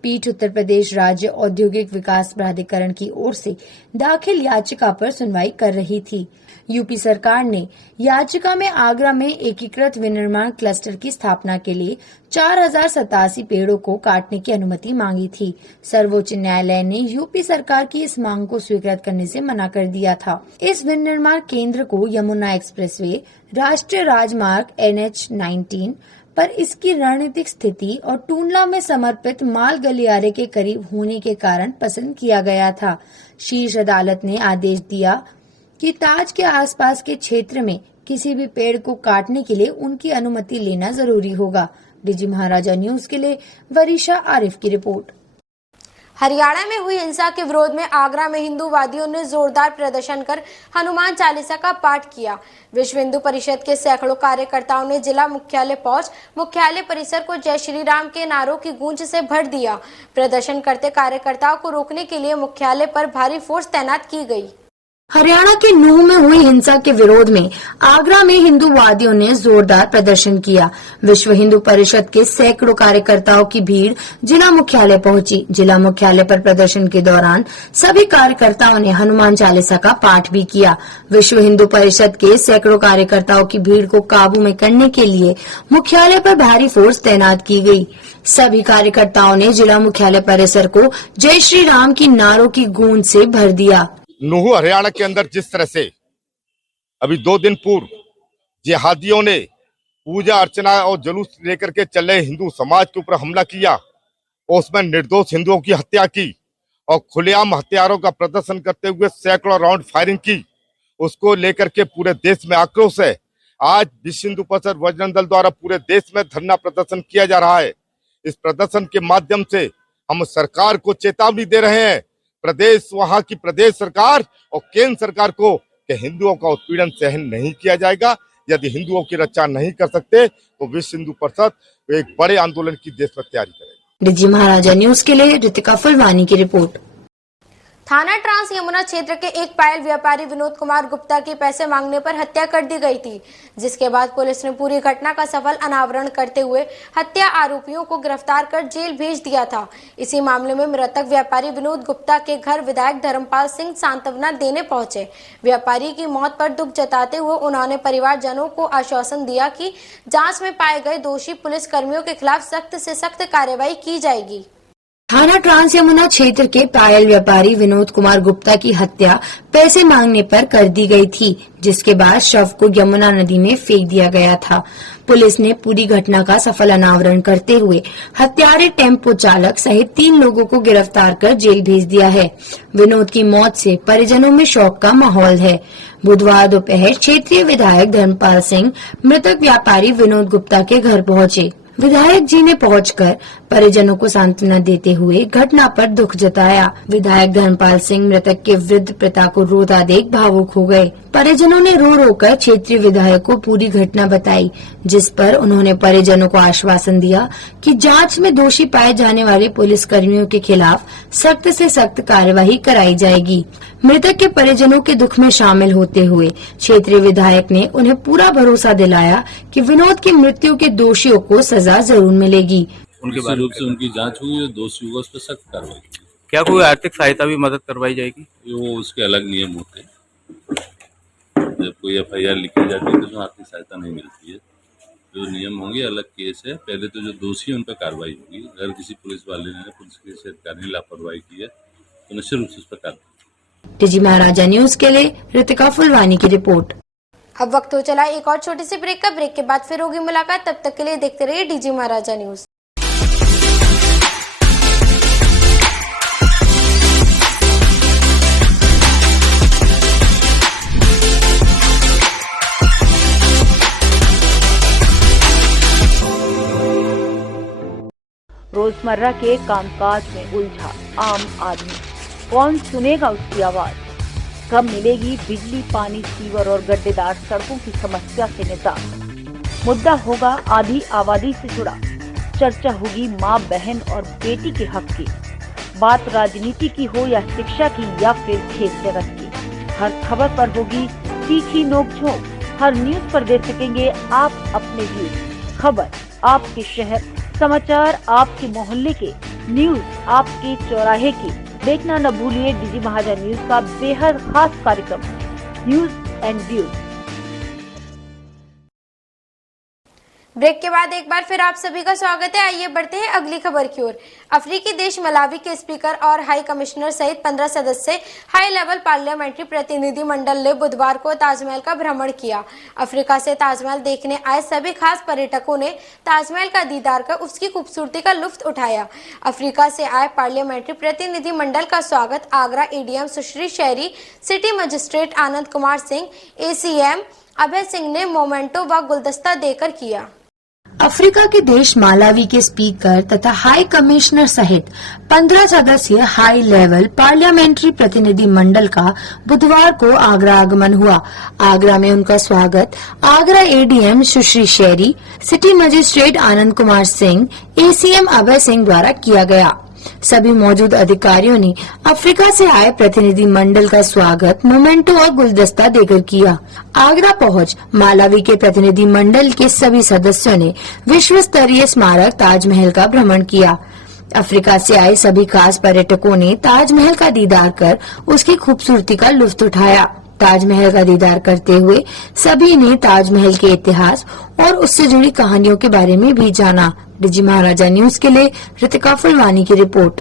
पीठ उत्तर प्रदेश राज्य औद्योगिक विकास प्राधिकरण की ओर से दाखिल याचिका पर सुनवाई कर रही थी। यूपी सरकार ने याचिका में आगरा में एकीकृत विनिर्माण क्लस्टर की स्थापना के लिए 4087 पेड़ों को काटने की अनुमति मांगी थी। सर्वोच्च न्यायालय ने यूपी सरकार की इस मांग को स्वीकृत करने से मना कर दिया था। इस विनिर्माण केंद्र को यमुना एक्सप्रेसवे, राष्ट्रीय राजमार्ग NH-19 पर इसकी रणनीतिक स्थिति और टूंडला में समर्पित माल गलियारे के करीब होने के कारण पसंद किया गया था। शीर्ष अदालत ने आदेश दिया कि ताज के आसपास के क्षेत्र में किसी भी पेड़ को काटने के लिए उनकी अनुमति लेना जरूरी होगा। डीजी महाराजा न्यूज के लिए वरीशा आरिफ की रिपोर्ट। हरियाणा में हुई हिंसा के विरोध में आगरा में हिंदूवादियों ने जोरदार प्रदर्शन कर हनुमान चालीसा का पाठ किया। विश्व हिंदू परिषद के सैकड़ों कार्यकर्ताओं ने जिला मुख्यालय पहुंच मुख्यालय परिसर को जय श्री राम के नारों की गूंज से भर दिया। प्रदर्शन करते कार्यकर्ताओं को रोकने के लिए मुख्यालय पर भारी फोर्स तैनात की गई। हरियाणा के नूंह में हुई हिंसा के विरोध में आगरा में हिंदूवादियों ने जोरदार प्रदर्शन किया। विश्व हिंदू परिषद के सैकड़ों कार्यकर्ताओं की भीड़ जिला मुख्यालय पहुंची। जिला मुख्यालय पर प्रदर्शन के दौरान सभी कार्यकर्ताओं ने हनुमान चालीसा का पाठ भी किया। विश्व हिंदू परिषद के सैकड़ों कार्यकर्ताओं की भीड़ को काबू में करने के लिए मुख्यालय पर भारी फोर्स तैनात की गई। सभी कार्यकर्ताओं ने जिला मुख्यालय परिसर को जय श्री राम की नारों की गूंज से भर दिया। नूह हरियाणा के अंदर जिस तरह से अभी 2 दिन पूर्व जिहादियों ने पूजा अर्चना और जुलूस लेकर के चल रहे हिंदू समाज के ऊपर हमला किया और उसमें निर्दोष हिंदुओं की हत्या की और खुलेआम हथियारों का प्रदर्शन करते हुए सैकड़ों राउंड फायरिंग की, उसको लेकर के पूरे देश में आक्रोश है। आज विश्व हिंदू परिषद बजरंग दल द्वारा पूरे देश में धरना प्रदर्शन किया जा रहा है। इस प्रदर्शन के माध्यम से हम सरकार को चेतावनी दे रहे हैं, वहाँ की प्रदेश सरकार और केंद्र सरकार को, कि हिंदुओं का उत्पीड़न सहन नहीं किया जाएगा। यदि हिंदुओं की रक्षा नहीं कर सकते तो विश्व हिंदू परिषद एक बड़े आंदोलन की देश में तैयारी करेगी। डीजी महाराजा न्यूज के लिए रितिका फुलवानी की रिपोर्ट। थाना ट्रांस यमुना क्षेत्र के एक पायल व्यापारी विनोद कुमार गुप्ता की पैसे मांगने पर हत्या कर दी गई थी, जिसके बाद पुलिस ने पूरी घटना का सफल अनावरण करते हुए हत्या आरोपियों को गिरफ्तार कर जेल भेज दिया था। इसी मामले में मृतक व्यापारी विनोद गुप्ता के घर विधायक धर्मपाल सिंह सांत्वना देने पहुंचे। व्यापारी की मौत पर दुख जताते हुए उन्होंने परिवारजनों को आश्वासन दिया कि जांच में पाए गए दोषी पुलिस कर्मियों के खिलाफ सख्त से सख्त कार्रवाई की जाएगी। थाना ट्रांस यमुना क्षेत्र के पायल व्यापारी विनोद कुमार गुप्ता की हत्या पैसे मांगने पर कर दी गई थी, जिसके बाद शव को यमुना नदी में फेंक दिया गया था। पुलिस ने पूरी घटना का सफल अनावरण करते हुए हत्यारे टेम्पो चालक सहित 3 लोगों को गिरफ्तार कर जेल भेज दिया है। विनोद की मौत से परिजनों में शोक का माहौल है। बुधवार दोपहर क्षेत्रीय विधायक धर्मपाल सिंह मृतक व्यापारी विनोद गुप्ता के घर पहुंचे। विधायक जी ने पहुंचकर परिजनों को सांत्वना देते हुए घटना पर दुख जताया। विधायक धर्मपाल सिंह मृतक के वृद्ध पिता को रोता देख भावुक हो गए। परिजनों ने रो रो कर क्षेत्रीय विधायक को पूरी घटना बताई, जिस पर उन्होंने परिजनों को आश्वासन दिया कि जांच में दोषी पाए जाने वाले पुलिस कर्मियों के खिलाफ सख्त से सख्त कार्यवाही कराई जाएगी। मृतक के परिजनों के दुख में शामिल होते हुए क्षेत्रीय विधायक ने उन्हें पूरा भरोसा दिलाया कि विनोद की मृत्यु के दोषियों को सजा जरूर मिलेगी। उनके रूप से उनकी जांच हुई और दोषी होगा उस पर सख्त कार्रवाई की। क्या कोई आर्थिक सहायता भी मदद करवाई जाएगी? वो उसके अलग नियम होते हैं। जब कोई FIR लिखी जाती है तो उसमें आर्थिक सहायता नहीं मिलती है। जो नियम होंगे अलग केस है। पहले तो जो दोषी है उन पर कार्रवाई होगी। अगर किसी पुलिस वाले ने पुलिस के अधिकारी ने लापरवाही की है तो निश्चित रूप से उस पर कार्रवाई। डीजी महाराजा न्यूज के लिए रितिका फुलवानी की रिपोर्ट। अब वक्त हो चला एक और छोटी सी ब्रेक का। ब्रेक के बाद फिर होगी मुलाकात। तब तक के लिए देखते रहिए डीजी महाराजा न्यूज। रोजमर्रा के कामकाज में उलझा आम आदमी, कौन सुनेगा उसकी आवाज? कब मिलेगी बिजली, पानी, सीवर और गड्ढेदार सड़कों की समस्या से निजात? मुद्दा होगा आधी आबादी से जुड़ा, चर्चा होगी माँ, बहन और बेटी के हक की। बात राजनीति की हो या शिक्षा की या फिर खेल जगत की, हर खबर पर होगी तीखी नोकझोंक। हर न्यूज पर दे सकेंगे आप अपने व्यूज। खबर आपके शहर, समाचार आपके मोहल्ले के, न्यूज आपके चौराहे की। देखना न भूलिए डीजी महाजन न्यूज का बेहद खास कार्यक्रम न्यूज एंड व्यूज। ब्रेक के बाद एक बार फिर आप सभी का स्वागत है। आइए बढ़ते हैं अगली खबर की ओर। अफ्रीकी देश मलावी के स्पीकर और हाई कमिश्नर सहित 15 सदस्य हाई लेवल पार्लियामेंट्री प्रतिनिधि मंडल ने बुधवार को ताजमहल का भ्रमण किया। अफ्रीका से ताजमहल देखने आए सभी खास पर्यटकों ने ताजमहल का दीदार कर उसकी खूबसूरती का लुत्फ उठाया। अफ्रीका से आए पार्लियामेंट्री प्रतिनिधि मंडल का स्वागत आगरा एडीएम सुश्री शहरी, city magistrate Anand Kumar Singh, ACM Abhay Singh ने मोमेंटो व गुलदस्ता देकर किया। अफ्रीका के देश मालावी के स्पीकर तथा हाई कमिश्नर सहित 15 सदस्यीय हाई लेवल पार्लियामेंट्री प्रतिनिधि मंडल का बुधवार को आगरा आगमन हुआ। आगरा में उनका स्वागत आगरा एडीएम सुश्री शेरी, city magistrate Anand Kumar Singh, ACM Abhay Singh द्वारा किया गया। सभी मौजूद अधिकारियों ने अफ्रीका से आए प्रतिनिधि मंडल का स्वागत मोमेंटो और गुलदस्ता देकर किया। आगरा पहुंच मालावी के प्रतिनिधि मंडल के सभी सदस्यों ने विश्व स्तरीय स्मारक ताजमहल का भ्रमण किया। अफ्रीका से आए सभी खास पर्यटकों ने ताजमहल का दीदार कर उसकी खूबसूरती का लुत्फ उठाया। ताजमहल का दीदार करते हुए सभी ने ताजमहल के इतिहास और उससे जुड़ी कहानियों के बारे में भी जाना। डीजी महाराजा न्यूज के लिए ऋतिका फुलवानी की रिपोर्ट।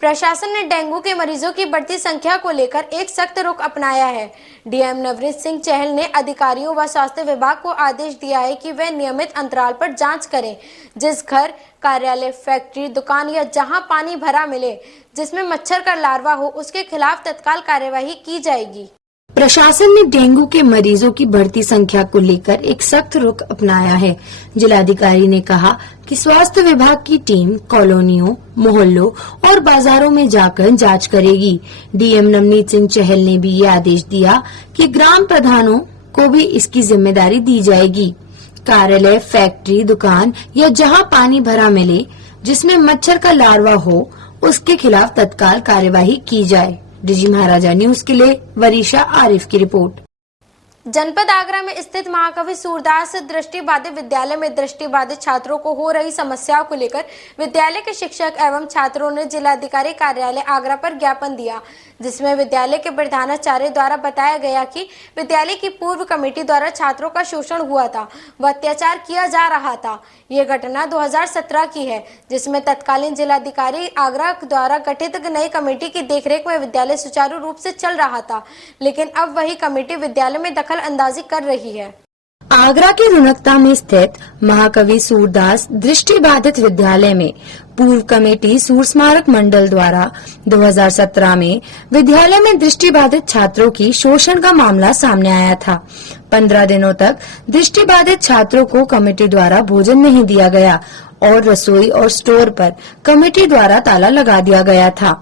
प्रशासन ने डेंगू के मरीजों की बढ़ती संख्या को लेकर एक सख्त रुख अपनाया है। डीएम नवनीत सिंह चहल ने अधिकारियों व स्वास्थ्य विभाग को आदेश दिया है कि वे नियमित अंतराल पर जांच करें। जिस घर, कार्यालय, फैक्ट्री, दुकान या जहां पानी भरा मिले जिसमें मच्छर का लार्वा हो, उसके खिलाफ तत्काल कार्यवाही की जाएगी। प्रशासन ने डेंगू के मरीजों की बढ़ती संख्या को लेकर एक सख्त रुख अपनाया है। जिलाधिकारी ने कहा कि स्वास्थ्य विभाग की टीम कॉलोनियों, मोहल्लों और बाजारों में जाकर जांच करेगी। डीएम नवनीत सिंह चहल ने भी ये आदेश दिया कि ग्राम प्रधानों को भी इसकी जिम्मेदारी दी जाएगी। कार्यालय, फैक्ट्री, दुकान या जहां पानी भरा मिले जिसमें मच्छर का लार्वा हो, उसके खिलाफ तत्काल कार्यवाही की जाए। डीजी महाराजा न्यूज के लिए वरीशा आरिफ की रिपोर्ट। जनपद आगरा में स्थित महाकवि सूरदास दृष्टिबाधित विद्यालय में दृष्टिबाधित छात्रों को हो रही समस्याओं को लेकर विद्यालय के शिक्षक एवं छात्रों ने जिलाधिकारी कार्यालय आगरा पर ज्ञापन दिया, जिसमें विद्यालय के प्रधानाचार्य द्वारा बताया गया कि विद्यालय की पूर्व कमेटी द्वारा छात्रों का शोषण हुआ था व अत्याचार किया जा रहा था। ये घटना 2017 की है, जिसमें तत्कालीन जिलाधिकारी आगरा द्वारा गठित नई कमेटी की देखरेख में विद्यालय सुचारू रूप से चल रहा था, लेकिन अब वही कमेटी विद्यालय में दखल अंदाजी कर रही है। आगरा के रुनकता में स्थित महाकवि सूरदास दृष्टिबाधित विद्यालय में पूर्व कमेटी सूर स्मारक मंडल द्वारा 2017 में विद्यालय में दृष्टिबाधित छात्रों की शोषण का मामला सामने आया था। 15 दिनों तक दृष्टिबाधित छात्रों को कमेटी द्वारा भोजन नहीं दिया गया और रसोई और स्टोर पर कमेटी द्वारा ताला लगा दिया गया था,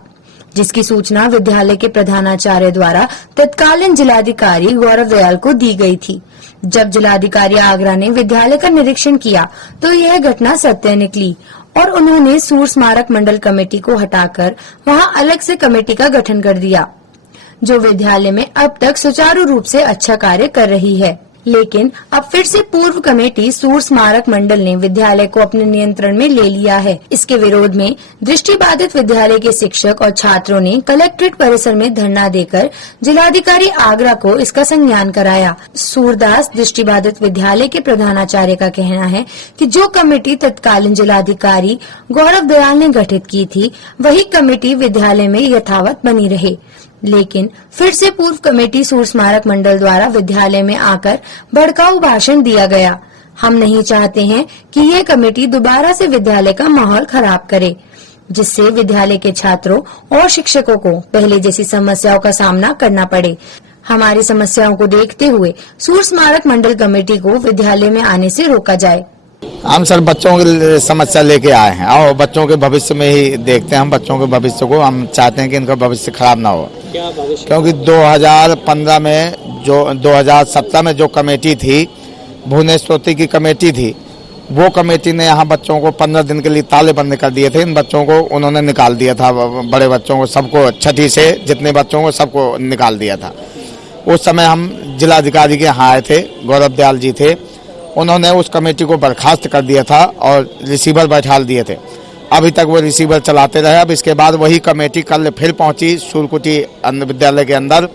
जिसकी सूचना विद्यालय के प्रधानाचार्य द्वारा तत्कालीन जिलाधिकारी गौरव दयाल को दी गई थी। जब जिलाधिकारी आगरा ने विद्यालय का निरीक्षण किया तो यह घटना सत्य निकली और उन्होंने सूर स्मारक मंडल कमेटी को हटाकर वहां अलग से कमेटी का गठन कर दिया, जो विद्यालय में अब तक सुचारू रूप से अच्छा कार्य कर रही है। लेकिन अब फिर से पूर्व कमेटी सूर स्मारक मंडल ने विद्यालय को अपने नियंत्रण में ले लिया है। इसके विरोध में दृष्टिबाधित विद्यालय के शिक्षक और छात्रों ने कलेक्ट्रेट परिसर में धरना देकर जिलाधिकारी आगरा को इसका संज्ञान कराया। सूरदास दृष्टिबाधित विद्यालय के प्रधानाचार्य का कहना है कि जो कमेटी तत्कालीन जिलाधिकारी गौरव दयाल ने गठित की थी, वही कमेटी विद्यालय में यथावत बनी रहे, लेकिन फिर से पूर्व कमेटी सूर स्मारक मंडल द्वारा विद्यालय में आकर भड़काऊ भाषण दिया गया। हम नहीं चाहते हैं कि ये कमेटी दोबारा से विद्यालय का माहौल खराब करे, जिससे विद्यालय के छात्रों और शिक्षकों को पहले जैसी समस्याओं का सामना करना पड़े। हमारी समस्याओं को देखते हुए सूर स्मारक मंडल कमेटी को विद्यालय में आने से रोका जाए। हम सर बच्चों की समस्या लेके आए हैं और बच्चों के भविष्य में ही देखते हैं। हम बच्चों के भविष्य को हम चाहते हैं कि इनका भविष्य खराब ना हो, क्योंकि 2015 में जो 2017 में जो कमेटी थी, भुवनेश्वरी की कमेटी थी, वो कमेटी ने यहाँ बच्चों को 15 दिन के लिए ताले बंद कर दिए थे। इन बच्चों को उन्होंने निकाल दिया था, बड़े बच्चों को सबको, छठी से जितने बच्चों को सबको निकाल दिया था। उस समय हम जिलाधिकारी के यहाँ आए थे, गौरव दयाल जी थे, उन्होंने उस कमेटी को बर्खास्त कर दिया था और रिसीवर बैठाल दिए थे। अभी तक वो रिसीवर चलाते रहे। अब इसके बाद वही कमेटी कल फिर पहुंची सूरकुटी विद्यालय के अंदर,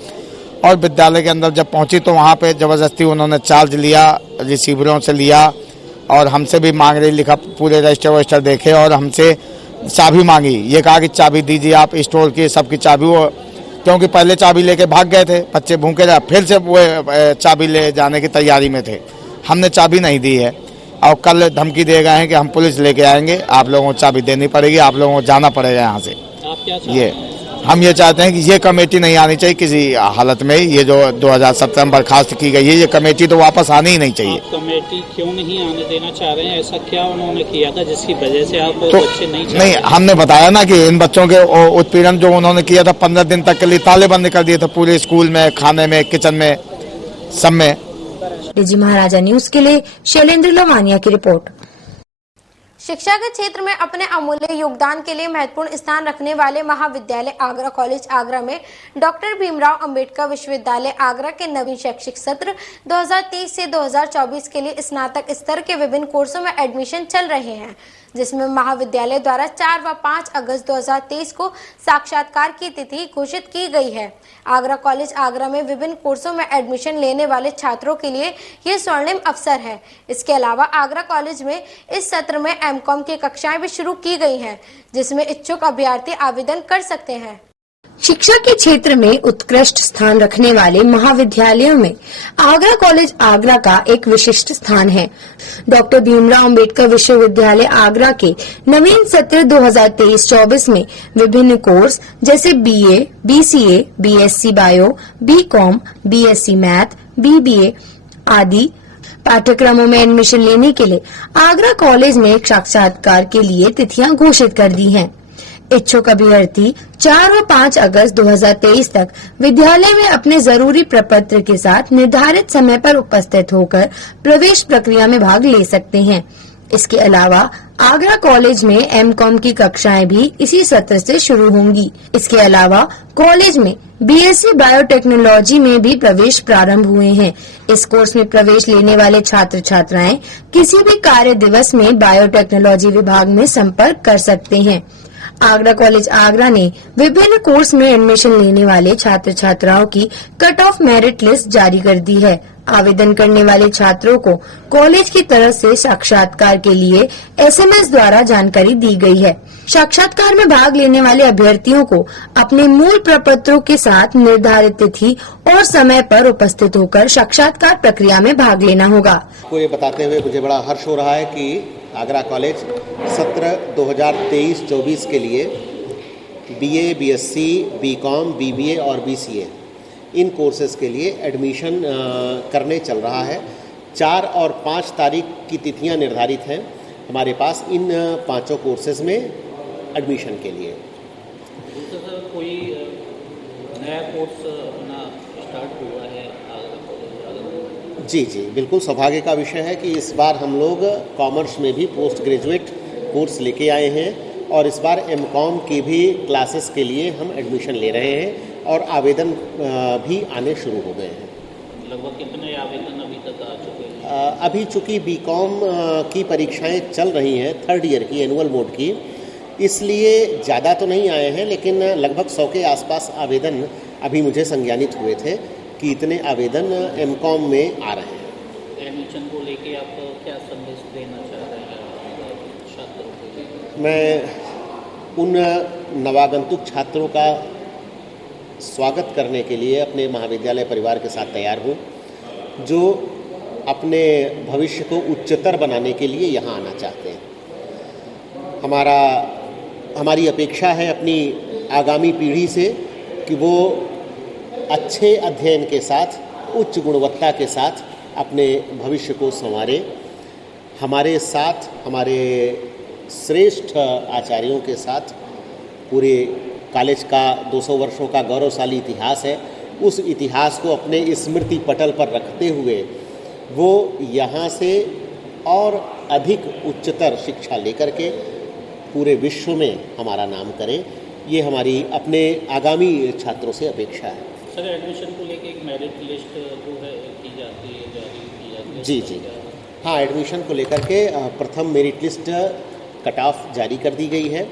और विद्यालय के अंदर जब पहुंची तो वहां पे जबरदस्ती उन्होंने चार्ज लिया, रिसीवरों से लिया और हमसे भी मांग रही, लिखा पूरे रजिस्टर वजिस्टर देखे और हमसे चाबी मांगी। ये कहा कि चाबी दीजिए आप स्टोर की, सबकी चाबी, वो क्योंकि पहले चाबी लेके भाग गए थे, बच्चे भूखे रहे, फिर से वो चाबी ले जाने की तैयारी में थे। हमने चाबी नहीं दी है और कल धमकी दे गए हैं कि हम पुलिस लेके आएंगे, आप लोगों को चाबी देनी पड़ेगी, आप लोगों को जाना पड़ेगा यहाँ से। ये हम ये चाहते हैं कि ये कमेटी नहीं आनी चाहिए किसी हालत में। ये जो 2017 में बर्खास्त की गई है, ये कमेटी तो वापस आनी ही नहीं चाहिए। कमेटी क्यों नहीं आने देना चाह रहे हैं? ऐसा क्या उन्होंने किया था जिसकी वजह से आप तो बच्चे नहीं, हमने बताया ना कि इन बच्चों के उत्पीड़न जो उन्होंने किया था, 15 दिन तक के लिए ताले बंद कर दिए थे पूरे स्कूल में, खाने में, किचन में, सब में। डीजी महाराजा न्यूज के लिए शैलेंद्र लोमानिया की रिपोर्ट। शिक्षा के क्षेत्र में अपने अमूल्य योगदान के लिए महत्वपूर्ण स्थान रखने वाले महाविद्यालय आगरा कॉलेज आगरा में डॉक्टर भीमराव अंबेडकर विश्वविद्यालय आगरा के नवीन शैक्षिक सत्र 2023 से 2024 के लिए स्नातक स्तर के विभिन्न कोर्सों में एडमिशन चल रहे हैं, जिसमें महाविद्यालय द्वारा 4 व 5 अगस्त 2023 को साक्षात्कार की तिथि घोषित की गई है। आगरा कॉलेज आगरा में विभिन्न कोर्सों में एडमिशन लेने वाले छात्रों के लिए ये स्वर्णिम अवसर है। इसके अलावा आगरा कॉलेज में इस सत्र में एमकॉम की कक्षाएं भी शुरू की गई हैं, जिसमें इच्छुक अभ्यर्थी आवेदन कर सकते हैं। शिक्षा के क्षेत्र में उत्कृष्ट स्थान रखने वाले महाविद्यालयों में आगरा कॉलेज आगरा का एक विशिष्ट स्थान है। डॉक्टर भीमराव अंबेडकर विश्वविद्यालय आगरा के नवीन सत्र 2023-24 में विभिन्न कोर्स जैसे BA, BCA, BSc bio, BCom, BSc math, BBA आदि पाठ्यक्रमों में एडमिशन लेने के लिए आगरा कॉलेज ने साक्षात्कार के लिए तिथियां घोषित कर दी हैं। इच्छुक अभ्यर्थी 4 व 5 अगस्त 2023 तक विद्यालय में अपने जरूरी प्रपत्र के साथ निर्धारित समय पर उपस्थित होकर प्रवेश प्रक्रिया में भाग ले सकते हैं। इसके अलावा आगरा कॉलेज में एमकॉम की कक्षाएं भी इसी सत्र से शुरू होंगी। इसके अलावा कॉलेज में बीएससी बायोटेक्नोलॉजी में भी प्रवेश प्रारंभ हुए हैं। इस कोर्स में प्रवेश लेने वाले छात्र छात्राएं किसी भी कार्य दिवस में बायोटेक्नोलॉजी विभाग में संपर्क कर सकते हैं। आगरा कॉलेज आगरा ने विभिन्न कोर्स में एडमिशन लेने वाले छात्र छात्राओं की कट ऑफ मेरिट लिस्ट जारी कर दी है। आवेदन करने वाले छात्रों को कॉलेज की तरफ से साक्षात्कार के लिए एसएमएस द्वारा जानकारी दी गई है। साक्षात्कार में भाग लेने वाले अभ्यर्थियों को अपने मूल प्रपत्रों के साथ निर्धारित तिथि और समय पर उपस्थित होकर साक्षात्कार प्रक्रिया में भाग लेना होगा। को ये बताते हुए मुझे बड़ा हर्ष हो रहा है कि आगरा कॉलेज सत्र 2023-24 के लिए बीए, बीएससी, बीकॉम, बीबीए और बीसीए इन कोर्सेज के लिए एडमिशन करने चल रहा है। 4 और 5 तारीख की तिथियां निर्धारित हैं हमारे पास इन 5 कोर्सेज में एडमिशन के लिए। कोई नया कोर्स स्टार्ट हुआ है आगरा कॉलेज? जी बिल्कुल सौभाग्य का विषय है कि इस बार हम लोग कॉमर्स में भी पोस्ट ग्रेजुएट कोर्स लेके आए हैं और इस बार एमकॉम की भी क्लासेस के लिए हम एडमिशन ले रहे हैं और आवेदन भी आने शुरू हो गए हैं। लगभग कितने आवेदन अभी तक आ चुके हैं? अभी चूँकि बीकॉम की परीक्षाएं चल रही हैं 3rd ईयर की एनुअल मोड की, इसलिए ज़्यादा तो नहीं आए हैं, लेकिन लगभग 100 के आसपास आवेदन अभी मुझे संज्ञानित हुए थे कि इतने आवेदन एमकॉम में आ रहे हैं। एडमिशन को लेके आप क्या संदेश देना चाह रहे हैं छात्रों को? मैं उन नवागंतुक छात्रों का स्वागत करने के लिए अपने महाविद्यालय परिवार के साथ तैयार हूँ, जो अपने भविष्य को उच्चतर बनाने के लिए यहाँ आना चाहते हैं। हमारी अपेक्षा है अपनी आगामी पीढ़ी से कि वो अच्छे अध्ययन के साथ, उच्च गुणवत्ता के साथ अपने भविष्य को संवारे हमारे साथ, हमारे श्रेष्ठ आचार्यों के साथ पूरे कॉलेज का 200 वर्षों का गौरवशाली इतिहास है। उस इतिहास को अपने स्मृति पटल पर रखते हुए वो यहाँ से और अधिक उच्चतर शिक्षा लेकर के पूरे विश्व में हमारा नाम करें, ये हमारी अपने आगामी छात्रों से अपेक्षा है। सर, एडमिशन को लेके एक मेरिट लिस्ट जो है की जाती है, जारी की जाती है? जी, हाँ, एडमिशन को लेकर के प्रथम मेरिट लिस्ट कट ऑफ जारी कर दी गई है।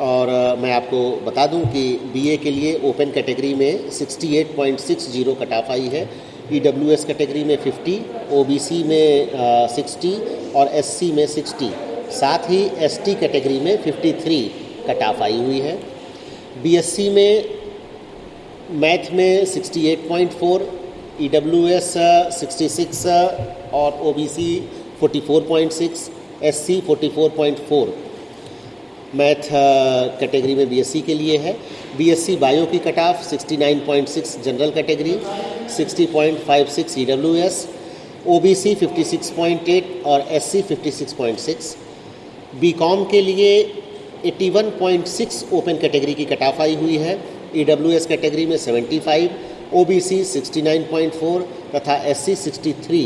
और मैं आपको बता दूं कि बीए के लिए ओपन कैटेगरी में 68.60 कट ऑफ आई है, ईडब्ल्यूएस कैटेगरी में 50, ओबीसी में 60 और एससी में 60, साथ ही एसटी कैटेगरी में 53 कट ऑफ आई हुई है। बीएससी में मैथ में 68.4, ईडब्ल्यूएस 66 और ओबीसी 44.6, एससी 44.4 मैथ कैटेगरी में बीएससी के लिए है। बीएससी बायो की cut off 69.6 general category, 60.56 EWS, OBC 56.8 और एससी 56.6। बीकॉम के लिए 81.6 ओपन कैटेगरी की कट ऑफ आई हुई है, ईडब्ल्यूएस कैटेगरी में 75, ओबीसी 69.4 तथा एससी 63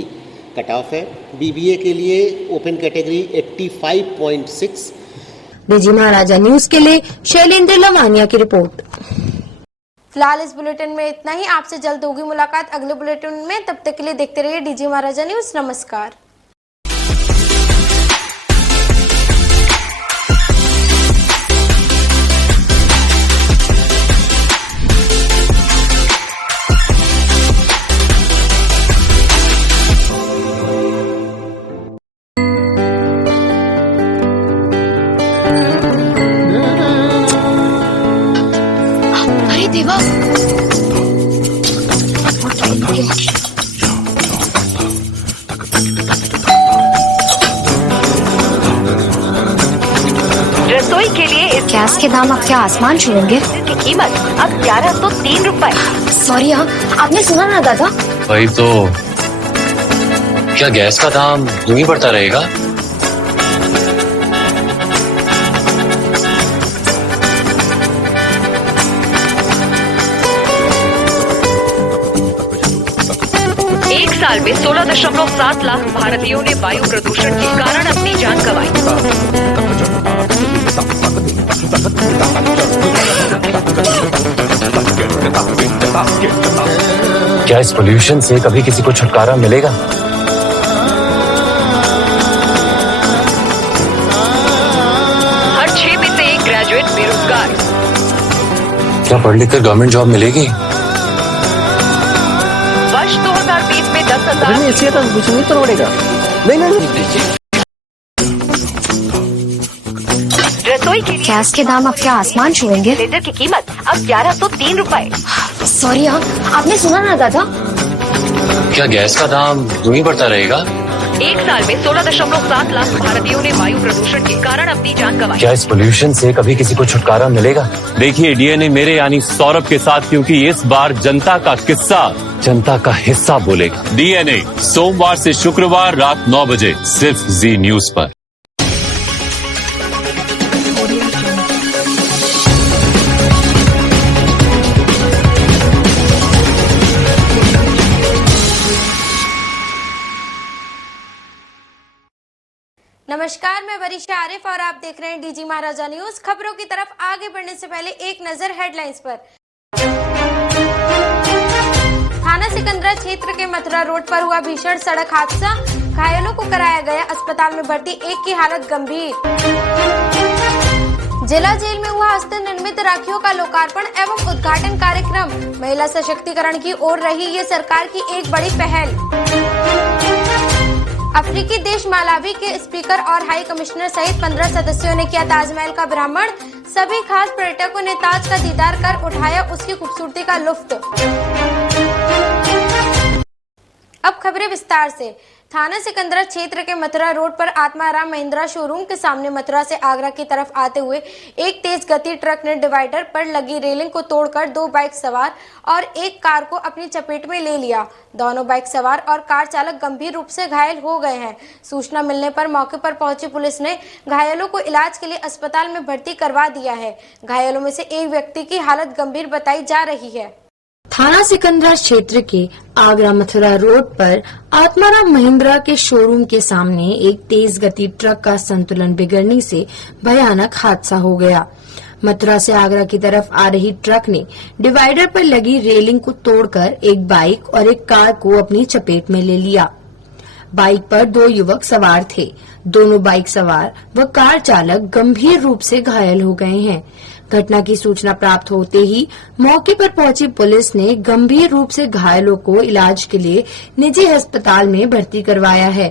कट ऑफ है। बीबीए के लिए ओपन कैटेगरी 85.6। डीजी महाराजा न्यूज के लिए शैलेंद्र लवानिया की रिपोर्ट। फिलहाल इस बुलेटिन में इतना ही। आपसे जल्द होगी मुलाकात अगले बुलेटिन में। तब तक के लिए देखते रहिए डीजी महाराजा न्यूज। नमस्कार। देवा, रसोई के लिए इस गैस के दाम अब क्या आसमान छूएंगे? की कीमत अब 1103 रुपए। सॉरी हाँ, आपने सुना ना दादा? वही तो, क्या गैस का दाम यूं ही बढ़ता रहेगा? साल में 16.7 लाख भारतीयों ने वायु प्रदूषण के कारण अपनी जान गंवाई। क्या इस पोल्यूशन से कभी किसी को छुटकारा मिलेगा? हर 6 में से एक ग्रेजुएट बेरोजगार। क्या पढ़ लिख कर गवर्नमेंट जॉब मिलेगी? वर्ष 2020 में 10,000। इसलिए तो कुछ नहीं तो पड़ेगा। नहीं। रसोई के गैस के दाम अब क्या आसमान छूएंगे? सिलेंडर की कीमत अब 1103 रुपए। सॉरी हाँ, आपने सुना ना दादा? क्या गैस का दाम यूं ही बढ़ता रहेगा? एक साल में 16.7 लाख भारतीयों ने वायु प्रदूषण के कारण अपनी जान गंवाई। क्या इस पोल्यूशन से कभी किसी को छुटकारा मिलेगा? देखिए डीएनए मेरे यानी सौरभ के साथ, क्योंकि इस बार जनता का किस्सा जनता का हिस्सा बोलेगा। डीएनए सोमवार से शुक्रवार रात 9 बजे सिर्फ जी न्यूज पर। नमस्कार, मैं वरिशा आरिफ और आप देख रहे हैं डीजी महाराजा न्यूज। खबरों की तरफ आगे बढ़ने से पहले एक नजर हेडलाइंस पर। थाना सिकंदरा क्षेत्र के मथुरा रोड पर हुआ भीषण सड़क हादसा, घायलों को कराया गया अस्पताल में भर्ती, एक की हालत गंभीर। जिला जेल में हुआ हस्त निर्मित राखियों का लोकार्पण एवं उद्घाटन कार्यक्रम, महिला सशक्तिकरण की ओर रही ये सरकार की एक बड़ी पहल। अफ्रीकी देश मालावी के स्पीकर और हाई कमिश्नर सहित 15 सदस्यों ने किया ताजमहल का भ्रमण, सभी खास पर्यटकों ने ताज का दीदार कर उठाया उसकी खूबसूरती का लुत्फ। अब खबरें विस्तार से। थाना सिकंदरा क्षेत्र के मथुरा रोड पर आत्माराम महिंद्रा शोरूम के सामने मथुरा से आगरा की तरफ आते हुए एक तेज गति ट्रक ने डिवाइडर पर लगी रेलिंग को तोड़कर 2 बाइक सवार और एक कार को अपनी चपेट में ले लिया। दोनों बाइक सवार और कार चालक गंभीर रूप से घायल हो गए हैं। सूचना मिलने पर मौके पर पहुंची पुलिस ने घायलों को इलाज के लिए अस्पताल में भर्ती करवा दिया है। घायलों में से एक व्यक्ति की हालत गंभीर बताई जा रही है। थाना सिकंदरा क्षेत्र के आगरा मथुरा रोड पर आत्माराम महिंद्रा के शोरूम के सामने एक तेज गति ट्रक का संतुलन बिगड़ने से भयानक हादसा हो गया। मथुरा से आगरा की तरफ आ रही ट्रक ने डिवाइडर पर लगी रेलिंग को तोड़कर एक बाइक और एक कार को अपनी चपेट में ले लिया। बाइक पर 2 युवक सवार थे। दोनों बाइक सवार व कार चालक गंभीर रूप से घायल हो गए हैं। घटना की सूचना प्राप्त होते ही मौके पर पहुंची पुलिस ने गंभीर रूप से घायलों को इलाज के लिए निजी अस्पताल में भर्ती करवाया है।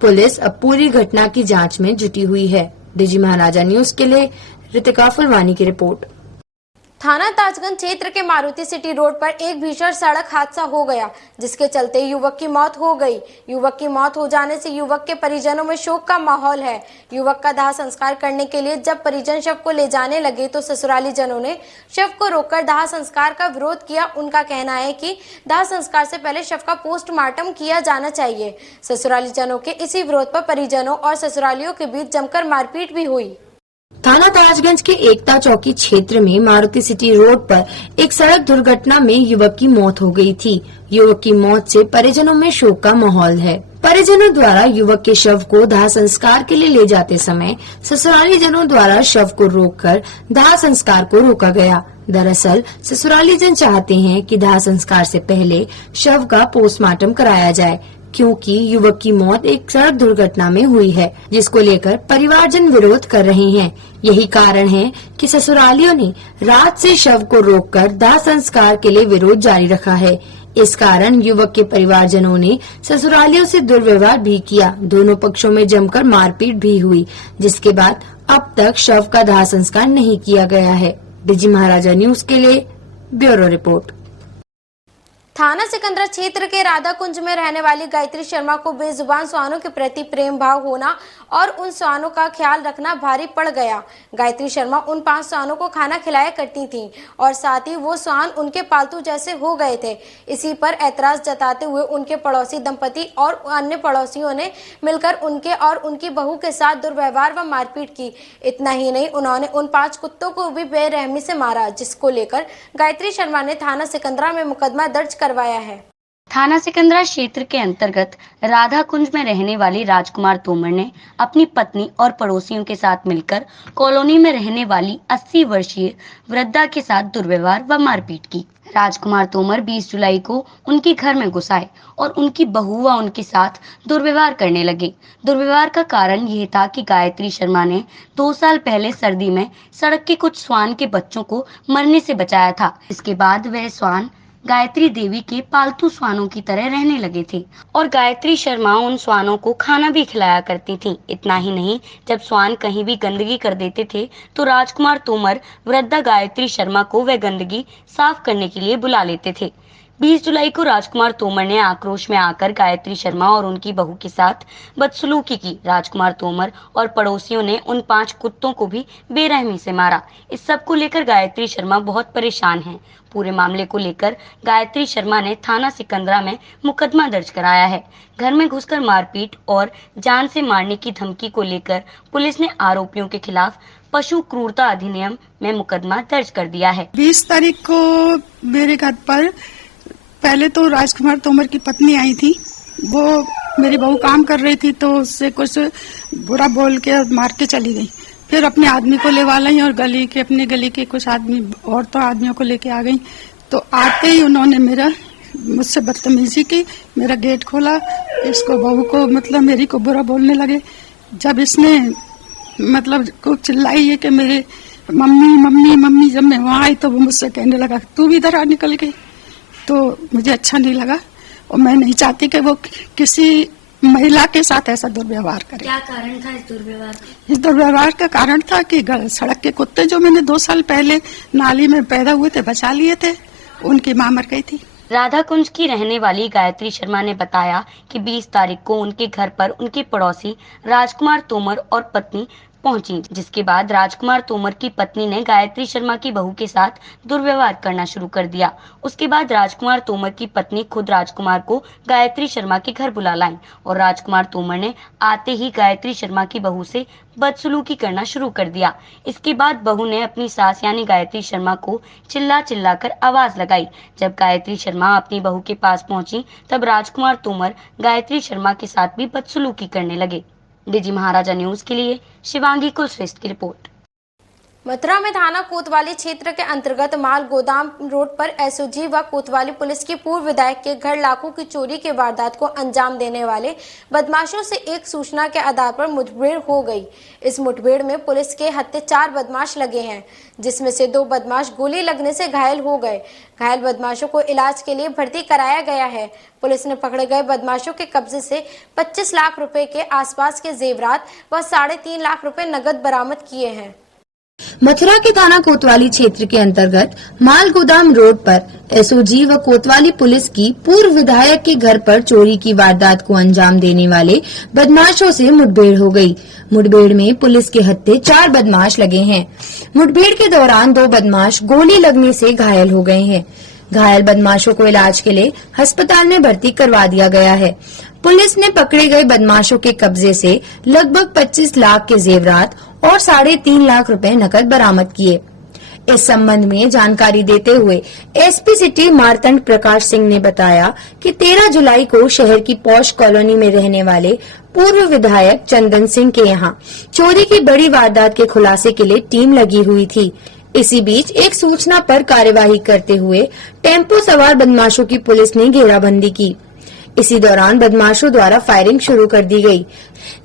पुलिस अब पूरी घटना की जांच में जुटी हुई है। डिजी महाराजा न्यूज के लिए रितिका फुलवानी की रिपोर्ट। थाना ताजगंज क्षेत्र के मारुति सिटी रोड पर एक भीषण सड़क हादसा हो गया, जिसके चलते युवक की मौत हो गई। युवक की मौत हो जाने से युवक के परिजनों में शोक का माहौल है। युवक का दाह संस्कार करने के लिए जब परिजन शव को ले जाने लगे तो ससुराली जनों ने शव को रोककर दाह संस्कार का विरोध किया। उनका कहना है कि दाह संस्कार से पहले शव का पोस्टमार्टम किया जाना चाहिए। ससुराली जनों के इसी विरोध पर परिजनों और ससुरालियों के बीच जमकर मारपीट भी हुई। थाना ताजगंज के एकता चौकी क्षेत्र में मारुति सिटी रोड पर एक सड़क दुर्घटना में युवक की मौत हो गई थी। युवक की मौत से परिजनों में शोक का माहौल है। परिजनों द्वारा युवक के शव को दाह संस्कार के लिए ले जाते समय ससुराली जनों द्वारा शव को रोककर दाह संस्कार को रोका गया। दरअसल ससुराली जन चाहते हैं कि दाह संस्कार से पहले शव का पोस्टमार्टम कराया जाए, क्योंकि युवक की मौत एक सड़क दुर्घटना में हुई है, जिसको लेकर परिवारजन विरोध कर रहे हैं। यही कारण है कि ससुरालियों ने रात से शव को रोककर दाह संस्कार के लिए विरोध जारी रखा है। इस कारण युवक के परिवारजनों ने ससुरालियों से दुर्व्यवहार भी किया। दोनों पक्षों में जमकर मारपीट भी हुई, जिसके बाद अब तक शव का दाह संस्कार नहीं किया गया है। डिजी महाराजा न्यूज के लिए ब्यूरो रिपोर्ट। थाना सिकंदरा क्षेत्र के राधा कुंज में रहने वाली गायत्री शर्मा को बेजुबान श्वानों के प्रति प्रेम भाव होना और उन श्वानों का ख्याल रखना भारी पड़ गया। गायत्री शर्मा उन 5 श्वानों को खाना खिलाया करती थीं और साथ ही वो श्वान उनके पालतू जैसे हो गए थे। इसी पर ऐतराज जताते हुए उनके पड़ोसी दंपति और अन्य पड़ोसियों ने मिलकर उनके और उनकी बहू के साथ दुर्व्यवहार व मारपीट की। इतना ही नहीं, उन्होंने उन 5 कुत्तों को भी बेरहमी से मारा, जिसको लेकर गायत्री शर्मा ने थाना सिकंदरा में मुकदमा दर्ज करवाया है। थाना सिकंदरा क्षेत्र के अंतर्गत राधा कुंज में रहने वाली राजकुमार तोमर ने अपनी पत्नी और पड़ोसियों के साथ मिलकर कॉलोनी में रहने वाली 80 वर्षीय वृद्धा के साथ दुर्व्यवहार व मारपीट की। राजकुमार तोमर 20 जुलाई को उनके घर में घुस आए और उनकी बहू व उनके साथ दुर्व्यवहार करने लगे। दुर्व्यवहार का कारण यह था कि गायत्री शर्मा ने 2 साल पहले सर्दी में सड़क के कुछ श्वान के बच्चों को मरने से बचाया था। इसके बाद वह श्वान गायत्री देवी के पालतू श्वानों की तरह रहने लगे थे और गायत्री शर्मा उन श्वानों को खाना भी खिलाया करती थी। इतना ही नहीं, जब श्वान कहीं भी गंदगी कर देते थे तो राजकुमार तोमर वृद्धा गायत्री शर्मा को वह गंदगी साफ करने के लिए बुला लेते थे। 20 जुलाई को राजकुमार तोमर ने आक्रोश में आकर गायत्री शर्मा और उनकी बहू के साथ बदसलूकी की। राजकुमार तोमर और पड़ोसियों ने उन 5 कुत्तों को भी बेरहमी से मारा। इस सब को लेकर गायत्री शर्मा बहुत परेशान हैं। पूरे मामले को लेकर गायत्री शर्मा ने थाना सिकंदरा में मुकदमा दर्ज कराया है। घर में घुसकर मारपीट और जान से मारने की धमकी को लेकर पुलिस ने आरोपियों के खिलाफ पशु क्रूरता अधिनियम में मुकदमा दर्ज कर दिया है। 20 तारीख को मेरे घर पर पहले तो राजकुमार तोमर की पत्नी आई थी। वो मेरी बहू काम कर रही थी तो उससे कुछ बुरा बोल के और मार के चली गई। फिर अपने आदमी को लेवा लाई और अपने गली के कुछ आदमी औरतों आदमियों को लेके आ गई। तो आते ही उन्होंने मुझसे बदतमीजी की, मेरा गेट खोला, इसको बहू को मतलब मेरी को बुरा बोलने लगे। जब इसने मतलब खूब चिल्लाई है कि मेरे मम्मी मम्मी मम्मी, जब मैं वहाँ आई तो वो मुझसे कहने लगा तू भी इधर आ निकल के। तो मुझे अच्छा नहीं लगा और मैं नहीं चाहती कि वो किसी महिला के साथ ऐसा दुर्व्यवहार करे। क्या कारण था इस दुर्व्यवहार का? इस दुर्व्यवहार का कारण था कि सड़क के कुत्ते जो मैंने 2 साल पहले नाली में पैदा हुए थे, बचा लिए थे, उनकी मां मर गई थी। राधाकुंज की रहने वाली गायत्री शर्मा ने बताया कि 20 तारीख को उनके घर पर उनके पड़ोसी राजकुमार तोमर और पत्नी पहुंची, जिसके बाद राजकुमार तोमर की पत्नी ने गायत्री शर्मा की बहू के साथ दुर्व्यवहार करना शुरू कर दिया। उसके बाद राजकुमार तोमर की पत्नी खुद राजकुमार को गायत्री शर्मा के घर बुला लाई और राजकुमार तोमर ने आते ही गायत्री शर्मा की बहू से बदसलूकी करना शुरू कर दिया। इसके बाद बहू ने अपनी सास यानी गायत्री शर्मा को चिल्ला कर आवाज लगाई। जब गायत्री शर्मा अपनी बहू के पास पहुंची तब राजकुमार तोमर गायत्री शर्मा के साथ भी बदसलूकी करने लगे। डीजी महाराजा न्यूज के लिए शिवांगी कुलश्रेष्ठ की रिपोर्ट। मथुरा में थाना कोतवाली क्षेत्र के अंतर्गत माल गोदाम रोड पर एसओजी व कोतवाली पुलिस की पूर्व विधायक के घर लाखों की चोरी के वारदात को अंजाम देने वाले बदमाशों से एक सूचना के आधार पर मुठभेड़ हो गई। इस मुठभेड़ में पुलिस के हत्थे 4 बदमाश लगे हैं, जिसमें से 2 बदमाश गोली लगने से घायल हो गए। घायल बदमाशों को इलाज के लिए भर्ती कराया गया है। पुलिस ने पकड़े गए बदमाशों के कब्जे से 25 लाख रुपए के आसपास के जेवरात व 3.5 लाख रुपए नकद बरामद किए हैं। मथुरा के थाना कोतवाली क्षेत्र के अंतर्गत माल गोदाम रोड पर एसओजी व कोतवाली पुलिस की पूर्व विधायक के घर पर चोरी की वारदात को अंजाम देने वाले बदमाशों से मुठभेड़ हो गई। मुठभेड़ में पुलिस के हत्थे 4 बदमाश लगे हैं। मुठभेड़ के दौरान 2 बदमाश गोली लगने से घायल हो गए हैं। घायल बदमाशों को इलाज के लिए अस्पताल में भर्ती करवा दिया गया है। पुलिस ने पकड़े गए बदमाशों के कब्जे से लगभग 25 लाख के जेवरात और 3.5 लाख रुपए नकद बरामद किए। इस संबंध में जानकारी देते हुए एसपी सिटी मार्तंड प्रकाश सिंह ने बताया कि 13 जुलाई को शहर की पॉश कॉलोनी में रहने वाले पूर्व विधायक चंदन सिंह के यहां चोरी की बड़ी वारदात के खुलासे के लिए टीम लगी हुई थी। इसी बीच एक सूचना पर कार्यवाही करते हुए टेम्पो सवार बदमाशों की पुलिस ने घेराबंदी की। इसी दौरान बदमाशों द्वारा फायरिंग शुरू कर दी गई।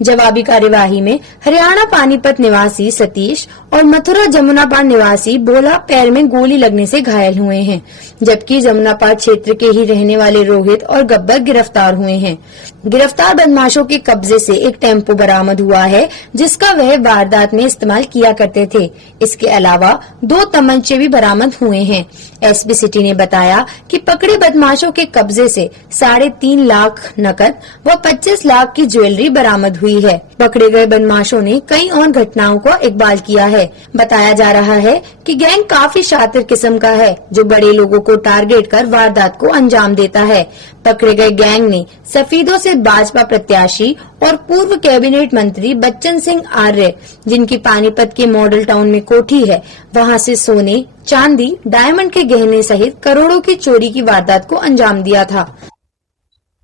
जवाबी कार्यवाही में हरियाणा पानीपत निवासी सतीश और मथुरा जमुनापार निवासी बोला पैर में गोली लगने से घायल हुए हैं, जबकि जमुनापार क्षेत्र के ही रहने वाले रोहित और गब्बर गिरफ्तार हुए हैं। गिरफ्तार बदमाशों के कब्जे से एक टेम्पो बरामद हुआ है, जिसका वह वारदात में इस्तेमाल किया करते थे। इसके अलावा 2 तमंचे भी बरामद हुए हैं। एसपी सिटी ने बताया कि पकड़े बदमाशों के कब्जे से 3.5 लाख नकद व 25 लाख की ज्वेलरी बरामद हुई है। पकड़े गए बदमाशों ने कई और घटनाओं को इकबाल किया है। बताया जा रहा है कि गैंग काफी शातिर किस्म का है, जो बड़े लोगों को टारगेट कर वारदात को अंजाम देता है। पकड़े गए गैंग ने सफीदों से भाजपा प्रत्याशी और पूर्व कैबिनेट मंत्री बच्चन सिंह आर्य, जिनकी पानीपत के मॉडल टाउन में कोठी है, वहां से सोने, चांदी, डायमंड के गहने सहित करोड़ों की चोरी की वारदात को अंजाम दिया था।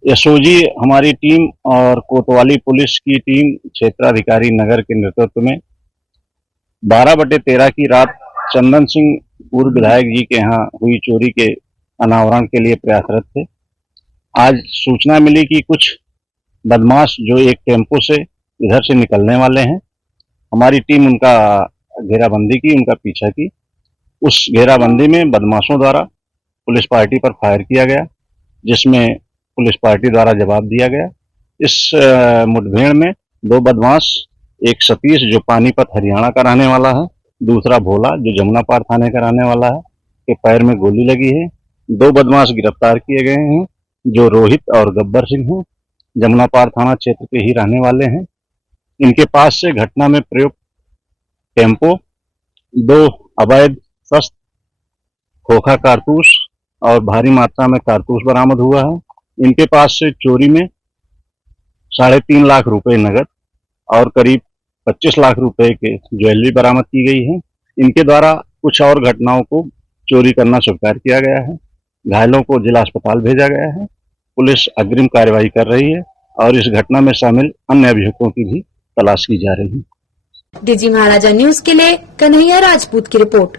एसओजी हमारी टीम और कोतवाली पुलिस की टीम क्षेत्राधिकारी नगर के नेतृत्व में 12/13 की रात चंदन सिंह पूर्व विधायक जी के यहाँ हुई चोरी के अनावरण के लिए प्रयासरत थे। आज सूचना मिली कि कुछ बदमाश जो एक टेम्पो से इधर से निकलने वाले हैं, हमारी टीम उनका घेराबंदी की, उनका पीछा की। उस घेराबंदी में बदमाशों द्वारा पुलिस पार्टी पर फायर किया गया, जिसमें पुलिस पार्टी द्वारा जवाब दिया गया। इस मुठभेड़ में 2 बदमाश, एक सतीश जो पानीपत हरियाणा का रहने वाला है, दूसरा भोला जो जमुनापार थाने का रहने वाला है, के पैर में गोली लगी है। 2 बदमाश गिरफ्तार किए गए हैं, जो रोहित और गब्बर सिंह हैं, जमुनापार थाना क्षेत्र के ही रहने वाले हैं। इनके पास से घटना में प्रयुक्त टेम्पो, 2 अवैध शस्त्र, खोखा कारतूस और भारी मात्रा में कारतूस बरामद हुआ है। इनके पास से चोरी में 3.5 लाख रुपए नगद और करीब 25 लाख रुपए के ज्वेलरी बरामद की गई है। इनके द्वारा कुछ और घटनाओं को चोरी करना स्वीकार किया गया है। घायलों को जिला अस्पताल भेजा गया है। पुलिस अग्रिम कार्यवाही कर रही है और इस घटना में शामिल अन्य अभियुक्तों की भी तलाश की जा रही है। डीजी महाराजा न्यूज के लिए कन्हैया राजपूत की रिपोर्ट।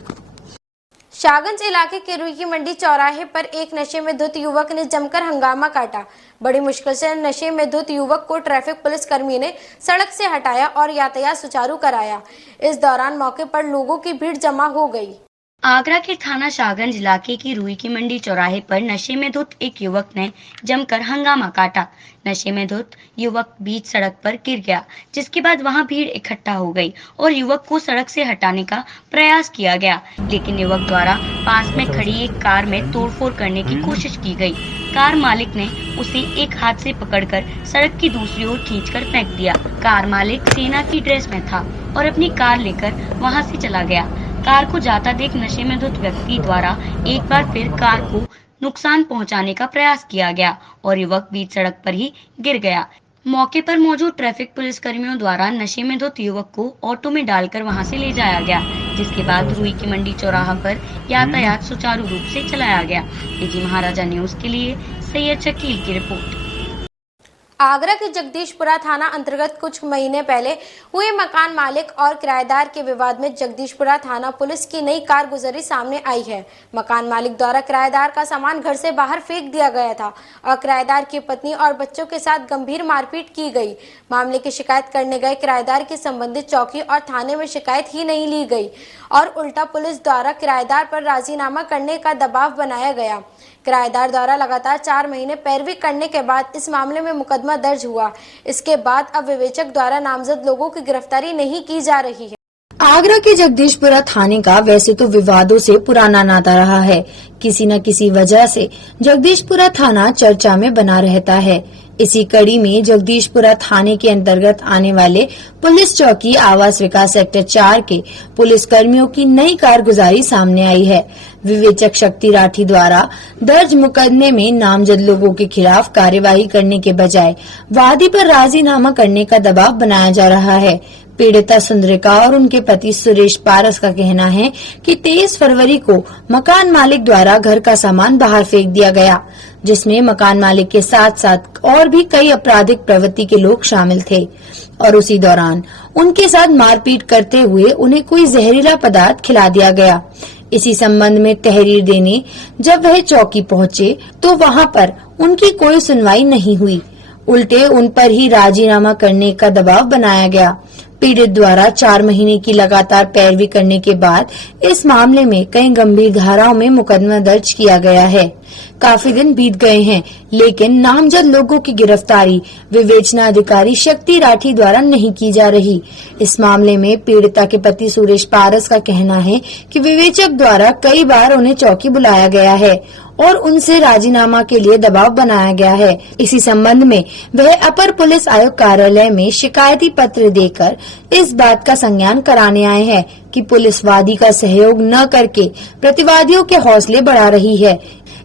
शाहगंज इलाके के रुई की मंडी चौराहे पर एक नशे में धुत युवक ने जमकर हंगामा काटा। बड़ी मुश्किल से नशे में धुत युवक को ट्रैफिक पुलिस कर्मी ने सड़क से हटाया और यातायात सुचारू कराया। इस दौरान मौके पर लोगों की भीड़ जमा हो गई। आगरा के थाना शाहगंज इलाके की रुई की मंडी चौराहे पर नशे में धुत एक युवक ने जमकर हंगामा काटा। नशे में धुत युवक बीच सड़क पर गिर गया, जिसके बाद वहां भीड़ इकट्ठा हो गई और युवक को सड़क से हटाने का प्रयास किया गया, लेकिन युवक द्वारा पास में खड़ी एक कार में तोड़फोड़ करने की कोशिश की गई। कार मालिक ने उसे एक हाथ से पकड़कर सड़क की दूसरी ओर खींचकर फेंक दिया। कार मालिक सेना की ड्रेस में था और अपनी कार लेकर वहां से चला गया। कार को जाता देख नशे में धुत व्यक्ति द्वारा एक बार फिर कार को नुकसान पहुंचाने का प्रयास किया गया और युवक बीच सड़क पर ही गिर गया। मौके पर मौजूद ट्रैफिक पुलिस कर्मियों द्वारा नशे में धुत युवक को ऑटो में डालकर वहां से ले जाया गया, जिसके बाद रुई की मंडी चौराहा पर यातायात सुचारू रूप से चलाया गया। डीजी महाराजा न्यूज के लिए सैयद शकील की रिपोर्ट। आगरा के जगदीशपुरा थाना अंतर्गत कुछ महीने पहले हुए मकान मालिक और किराएदार के विवाद में जगदीशपुरा थाना पुलिस की नई कारगुजारी सामने आई है। मकान मालिक द्वारा किराएदार का सामान घर से बाहर फेंक दिया गया था और किराएदार की पत्नी और बच्चों के साथ गंभीर मारपीट की गई। मामले की शिकायत करने गए किराएदार की संबंधित चौकी और थाने में शिकायत ही नहीं ली गई और उल्टा पुलिस द्वारा किराएदार पर राजीनामा करने का दबाव बनाया गया। किराएदार द्वारा लगातार 4 महीने पैरवी करने के बाद इस मामले में मुकदमा दर्ज हुआ। इसके बाद अब विवेचक द्वारा नामजद लोगों की गिरफ्तारी नहीं की जा रही है। आगरा के जगदीशपुरा थाने का वैसे तो विवादों से पुराना नाता रहा है। किसी न किसी वजह से जगदीशपुरा थाना चर्चा में बना रहता है। इसी कड़ी में जगदीशपुरा थाने के अंतर्गत आने वाले पुलिस चौकी आवास विकास सेक्टर 4 के पुलिस कर्मियों की नई कारगुजारी सामने आई है। विवेचक शक्ति राठी द्वारा दर्ज मुकदमे में नामजद लोगों के खिलाफ कार्यवाही करने के बजाय वादी पर राजीनामा करने का दबाव बनाया जा रहा है। पीड़िता सुंदरिका और उनके पति सुरेश पारस का कहना है कि 23 फरवरी को मकान मालिक द्वारा घर का सामान बाहर फेंक दिया गया, जिसमें मकान मालिक के साथ साथ और भी कई आपराधिक प्रवृत्ति के लोग शामिल थे और उसी दौरान उनके साथ मारपीट करते हुए उन्हें कोई जहरीला पदार्थ खिला दिया गया। इसी संबंध में तहरीर देने जब वह चौकी पहुंचे तो वहां पर उनकी कोई सुनवाई नहीं हुई, उल्टे उन पर ही राजीनामा करने का दबाव बनाया गया। पीड़ित द्वारा 4 महीने की लगातार पैरवी करने के बाद इस मामले में कई गंभीर धाराओं में मुकदमा दर्ज किया गया है। काफी दिन बीत गए हैं, लेकिन नामजद लोगों की गिरफ्तारी विवेचना अधिकारी शक्ति राठी द्वारा नहीं की जा रही। इस मामले में पीड़िता के पति सुरेश पारस का कहना है कि विवेचक द्वारा कई बार उन्हें चौकी बुलाया गया है और उनसे राजीनामा के लिए दबाव बनाया गया है। इसी संबंध में वह अपर पुलिस आयुक्त कार्यालय में शिकायती पत्र देकर इस बात का संज्ञान कराने आए हैं कि पुलिस वादी का सहयोग न करके प्रतिवादियों के हौसले बढ़ा रही है।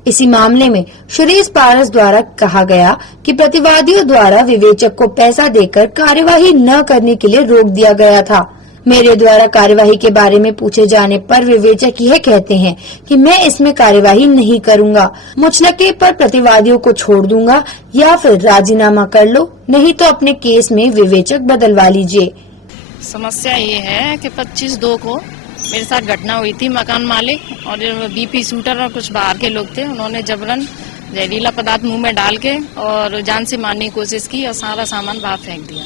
इसी मामले में सुरेश पारस द्वारा कहा गया कि प्रतिवादियों द्वारा विवेचक को पैसा देकर कार्यवाही न करने के लिए रोक दिया गया था। मेरे द्वारा कार्यवाही के बारे में पूछे जाने पर विवेचक यह कहते हैं कि मैं इसमें कार्यवाही नहीं करूंगा, मुचलके पर प्रतिवादियों को छोड़ दूंगा या फिर राजीनामा कर लो, नहीं तो अपने केस में विवेचक बदलवा लीजिए। समस्या ये है कि 25/2 को मेरे साथ घटना हुई थी। मकान मालिक और बीपी शूटर और कुछ बाहर के लोग थे, उन्होंने जबरन जहरीला पदार्थ मुंह में डाल के और जान से मारने की कोशिश की और सारा सामान बाहर फेंक दिया।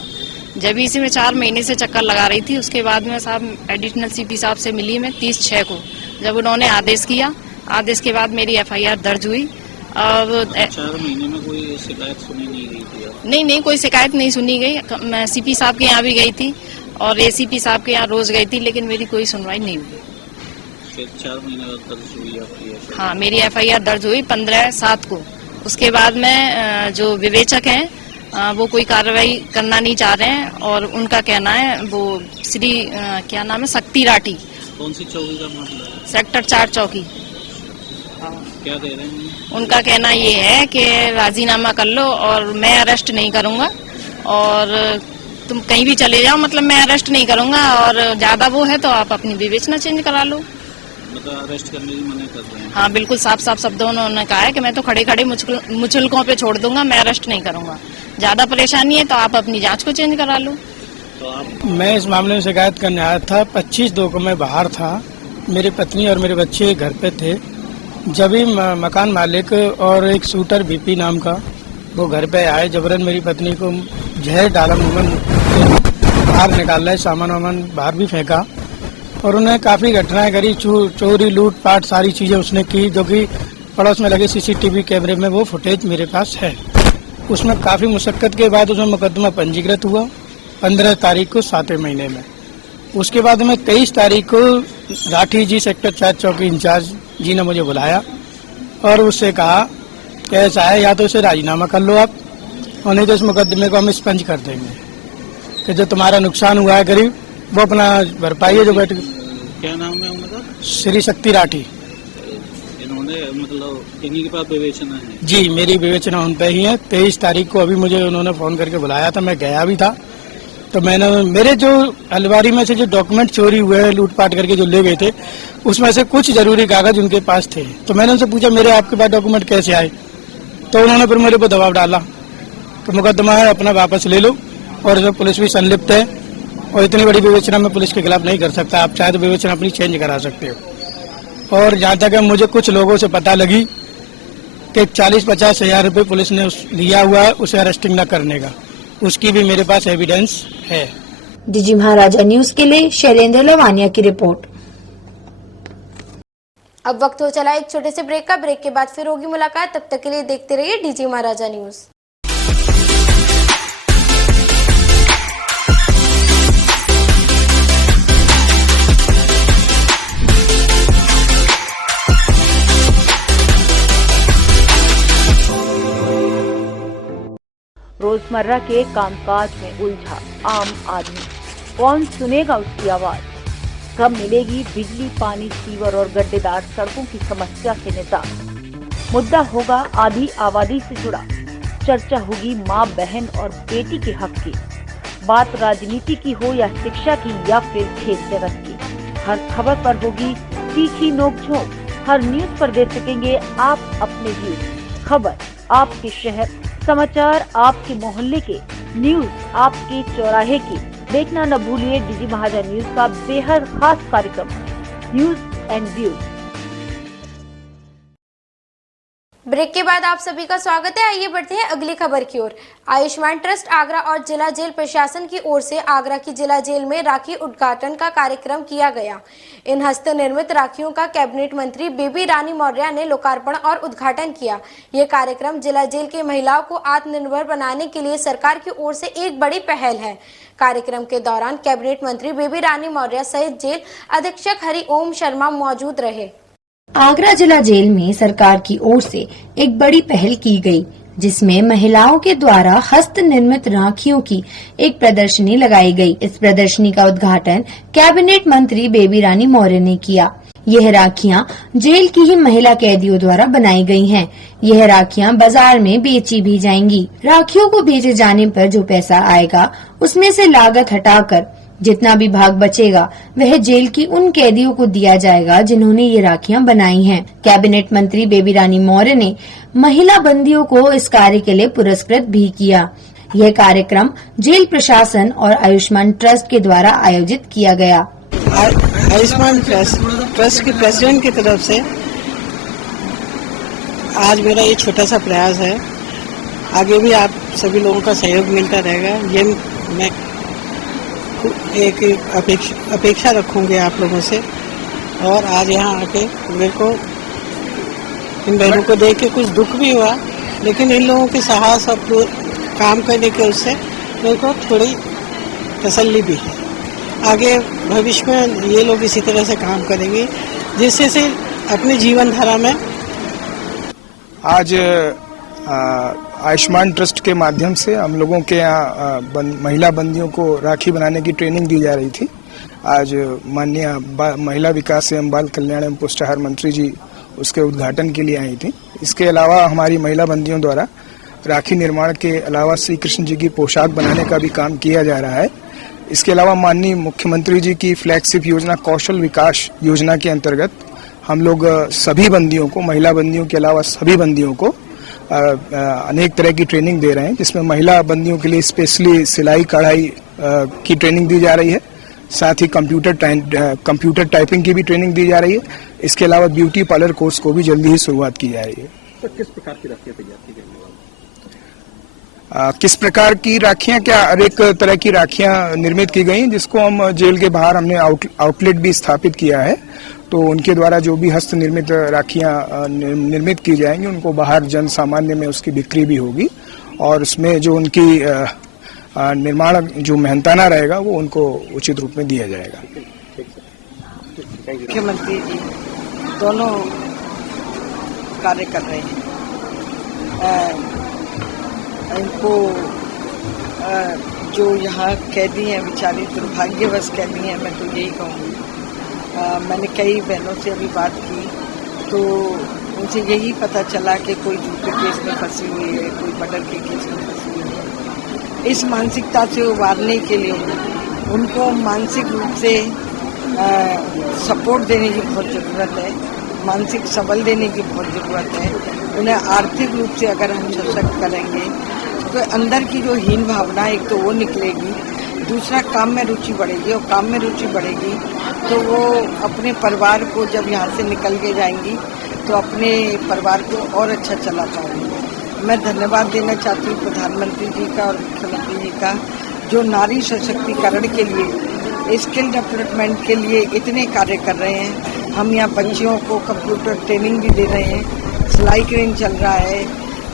जब इसी में 4 महीने से चक्कर लगा रही थी, उसके बाद में साहब एडिशनल सीपी साहब से मिली मैं 30/6 को, जब उन्होंने आदेश किया। आदेश के बाद मेरी FIR दर्ज हुई। अब 4 महीने में कोई शिकायत सुनी नहीं गई थी? नहीं, कोई शिकायत नहीं सुनी गई। मैं CP साहब के यहाँ भी गई थी और ACP साहब के यहाँ रोज गई थी, लेकिन मेरी कोई सुनवाई नहीं हुई। 4 महीने दर्ज हुई आपकी? हाँ, मेरी FIR दर्ज हुई 15/7 को। उसके बाद में जो विवेचक हैं वो कोई कार्रवाई करना नहीं चाह रहे हैं और उनका कहना है वो श्री क्या नाम है, शक्ति राठी। कौन सी चौकी का मामला है? सेक्टर 4 चौकी। क्या दे रहे हैं? उनका कहना ये है कि राजीनामा कर लो और मैं अरेस्ट नहीं करूंगा और तुम कहीं भी चले जाओ, मतलब मैं अरेस्ट नहीं करूंगा और ज्यादा वो है तो आप अपनी विवेचना चेंज करा लो। मतलब अरेस्ट करने की मना कर रहे हैं? हाँ, बिल्कुल साफ शब्दों उन्होंने कहा है कि मैं तो खड़े मुचलकों पे छोड़ दूंगा, मैं अरेस्ट नहीं करूंगा। ज्यादा परेशानी है तो आप अपनी जांच को चेंज करा लो। तो आप? मैं इस मामले में शिकायत करने आया था। 25/2 को मैं बाहर था, मेरी पत्नी और मेरे बच्चे घर पे थे। जब ही मकान मालिक और एक शूटर BP नाम का वो घर पे आए, जबरन मेरी पत्नी को जहर डाला, मुंह में बाहर निकाला है, सामान वामान बाहर भी फेंका और उन्हें काफ़ी घटनाएं करी, चोरी लूटपाट सारी चीज़ें उसने की, जो कि पड़ोस में लगे सीसीटीवी कैमरे में वो फुटेज मेरे पास है। उसमें काफ़ी मुशक्कत के बाद उसमें मुकदमा पंजीकृत हुआ 15 तारीख को 7वें महीने में। उसके बाद में 23 तारीख को राठी जी सेक्टर 4 चौकी इंचार्ज जी ने मुझे बुलाया और उससे कहा कि ऐसा है, या तो इसे राजीनामा कर लो आप, और नहीं तो इस मुकदमे को हम स्पंज कर देंगे कि जो तुम्हारा नुकसान हुआ है करीब वो अपना भरपाई है। जो बैठ क्या नाम है उनका? श्री शक्ति राठी। इन्होंने मतलब इन्हीं के पास विवेचना है? जी, मेरी विवेचना उन पे ही है। 23 तारीख को अभी मुझे उन्होंने फोन करके बुलाया था, मैं गया भी था। तो मैंने मेरे जो अलमारी में से जो डॉक्यूमेंट चोरी हुए, लूटपाट करके जो ले गए थे, उसमें से कुछ जरूरी कागज उनके पास थे। तो मैंने उनसे पूछा मेरे आपके पास डॉक्यूमेंट कैसे आए, तो उन्होंने फिर मेरे पर दबाव डाला कि मुकदमा है अपना वापस ले लो, और इसमें पुलिस भी संलिप्त है और इतनी बड़ी विवेचना में पुलिस के खिलाफ नहीं कर सकता, आप चाहे तो विवेचना अपनी चेंज करा सकते हो। और जहाँ तक मुझे कुछ लोगों से पता लगी कि 40-50 हजार रुपये पुलिस ने लिया हुआ है उसे अरेस्टिंग न करने का, उसकी भी मेरे पास एविडेंस है। डीजी महाराजा न्यूज के लिए शैलेंद्र लवानिया की रिपोर्ट। अब वक्त हो चला एक छोटे से ब्रेक का। ब्रेक के बाद फिर होगी मुलाकात, तब तक के लिए देखते रहिए डीजी महाराजा न्यूज। रोजमर्रा के कामकाज में उलझा आम आदमी, कौन सुनेगा उसकी आवाज? कब मिलेगी बिजली, पानी, सीवर और गड्ढेदार सड़कों की समस्या के निजात? मुद्दा होगा आधी आबादी से जुड़ा, चर्चा होगी माँ, बहन और बेटी के हक की। बात राजनीति की हो या शिक्षा की या फिर खेल जगत की, हर खबर पर होगी तीखी नोकझोंक। हर न्यूज पर दे सकेंगे आप अपने व्यूज। खबर आपके शहर, समाचार आपके मोहल्ले के, न्यूज आपके चौराहे की। देखना न भूलिए डीजी महाराजा न्यूज का बेहद खास कार्यक्रम न्यूज एंड व्यूज। ब्रेक के बाद आप सभी का स्वागत है। आइए बढ़ते हैं अगली खबर की ओर। आयुष्मान ट्रस्ट आगरा और जिला जेल प्रशासन की ओर से आगरा की जिला जेल में राखी उद्घाटन का कार्यक्रम किया गया। इन हस्त निर्मित राखियों का कैबिनेट मंत्री बेबी रानी मौर्य ने लोकार्पण और उद्घाटन किया। ये कार्यक्रम जिला जेल की महिलाओं को आत्मनिर्भर बनाने के लिए सरकार की ओर से एक बड़ी पहल है। कार्यक्रम के दौरान कैबिनेट मंत्री बेबी रानी मौर्य सहित जेल अधीक्षक हरि ओम शर्मा मौजूद रहे। आगरा जिला जेल में सरकार की ओर से एक बड़ी पहल की गई, जिसमें महिलाओं के द्वारा हस्त निर्मित राखियों की एक प्रदर्शनी लगाई गई। इस प्रदर्शनी का उद्घाटन कैबिनेट मंत्री बेबी रानी मौर्य ने किया। यह राखियां जेल की ही महिला कैदियों द्वारा बनाई गई हैं। यह राखियां बाजार में बेची भी जाएंगी। राखियों को बेचे जाने पर जो पैसा आएगा उसमें से लागत हटाकर जितना भी भाग बचेगा वह जेल की उन कैदियों को दिया जाएगा जिन्होंने ये राखियां बनाई हैं। कैबिनेट मंत्री बेबी रानी मौर्य ने महिला बंदियों को इस कार्य के लिए पुरस्कृत भी किया। यह कार्यक्रम जेल प्रशासन और आयुष्मान ट्रस्ट के द्वारा आयोजित किया गया। आयुष्मान ट्रस्ट के प्रेसिडेंट की तरफ से आज मेरा ये छोटा सा प्रयास है। आगे भी आप सभी लोगों का सहयोग मिलता रहेगा, ये मैं एक अपेक्षा रखूंगी आप लोगों से। और आज यहाँ आके मेरे को इन बहनों को देख के कुछ दुख भी हुआ, लेकिन इन लोगों के साहस और काम करने के उससे मेरे को थोड़ी तसल्ली भी है। आगे भविष्य में ये लोग इसी तरह से काम करेंगे जिससे से अपने जीवन धारा में। आज आयुष्मान ट्रस्ट के माध्यम से हम लोगों के यहाँ महिला बंदियों को राखी बनाने की ट्रेनिंग दी जा रही थी। आज माननीय महिला विकास एवं बाल कल्याण एवं पुष्टाहार मंत्री जी उसके उद्घाटन के लिए आई थी। इसके अलावा हमारी महिला बंदियों द्वारा राखी निर्माण के अलावा श्री कृष्ण जी की पोशाक बनाने का भी काम किया जा रहा है। इसके अलावा माननीय मुख्यमंत्री जी की फ्लैगशिप योजना कौशल विकास योजना के अंतर्गत हम लोग सभी बंदियों को, महिला बंदियों के अलावा सभी बंदियों को अनेक तरह की ट्रेनिंग दे रहे हैं, जिसमें महिला बंदियों के लिए स्पेशली सिलाई कढ़ाई की ट्रेनिंग दी जा रही है। साथ ही कंप्यूटर टाइपिंग की भी ट्रेनिंग दी जा रही है। इसके अलावा ब्यूटी पार्लर कोर्स को भी जल्दी ही शुरुआत की जा रही है। तो किस प्रकार की राखियां तैयार की गई? किस प्रकार की राखियां, क्या हर एक तरह की राखियां निर्मित की गई, जिसको हम जेल के बाहर हमने आउटलेट भी स्थापित किया है। तो उनके द्वारा जो भी हस्त निर्मित राखियां निर्मित की जाएंगी, उनको बाहर जन सामान्य में उसकी बिक्री भी होगी और उसमें जो उनकी निर्माण जो मेहनताना रहेगा वो उनको उचित रूप में दिया जाएगा। मुख्यमंत्री जी दोनों कार्य कर रहे हैं। इनको जो यहाँ कैदी हैं बेचारी, दुर्भाग्यवश कैदी हैं, मैं तो यही कहूँगी। मैंने कई बहनों से अभी बात की तो उनसे यही पता चला कि कोई झूठे केस में फंसी हुई है, कोई मर्डर के केस में फंसी हुई है। इस मानसिकता से उबारने के लिए उनको मानसिक रूप से सपोर्ट देने की बहुत ज़रूरत है, मानसिक सबल देने की बहुत ज़रूरत है। उन्हें आर्थिक रूप से अगर हम सशक्त करेंगे तो अंदर की जो हीन भावना एक तो वो निकलेगी, दूसरा काम में रुचि बढ़ेगी, और काम में रुचि बढ़ेगी तो वो अपने परिवार को जब यहाँ से निकल के जाएंगी तो अपने परिवार को और अच्छा चला पाएंगी। मैं धन्यवाद देना चाहती हूँ प्रधानमंत्री जी का और मुख्यमंत्री जी का, जो नारी सशक्तिकरण के लिए, स्किल डेवलपमेंट के लिए इतने कार्य कर रहे हैं। हम यहाँ बच्चियों को कंप्यूटर ट्रेनिंग भी दे रहे हैं, सिलाई ट्रेनिंग चल रहा है।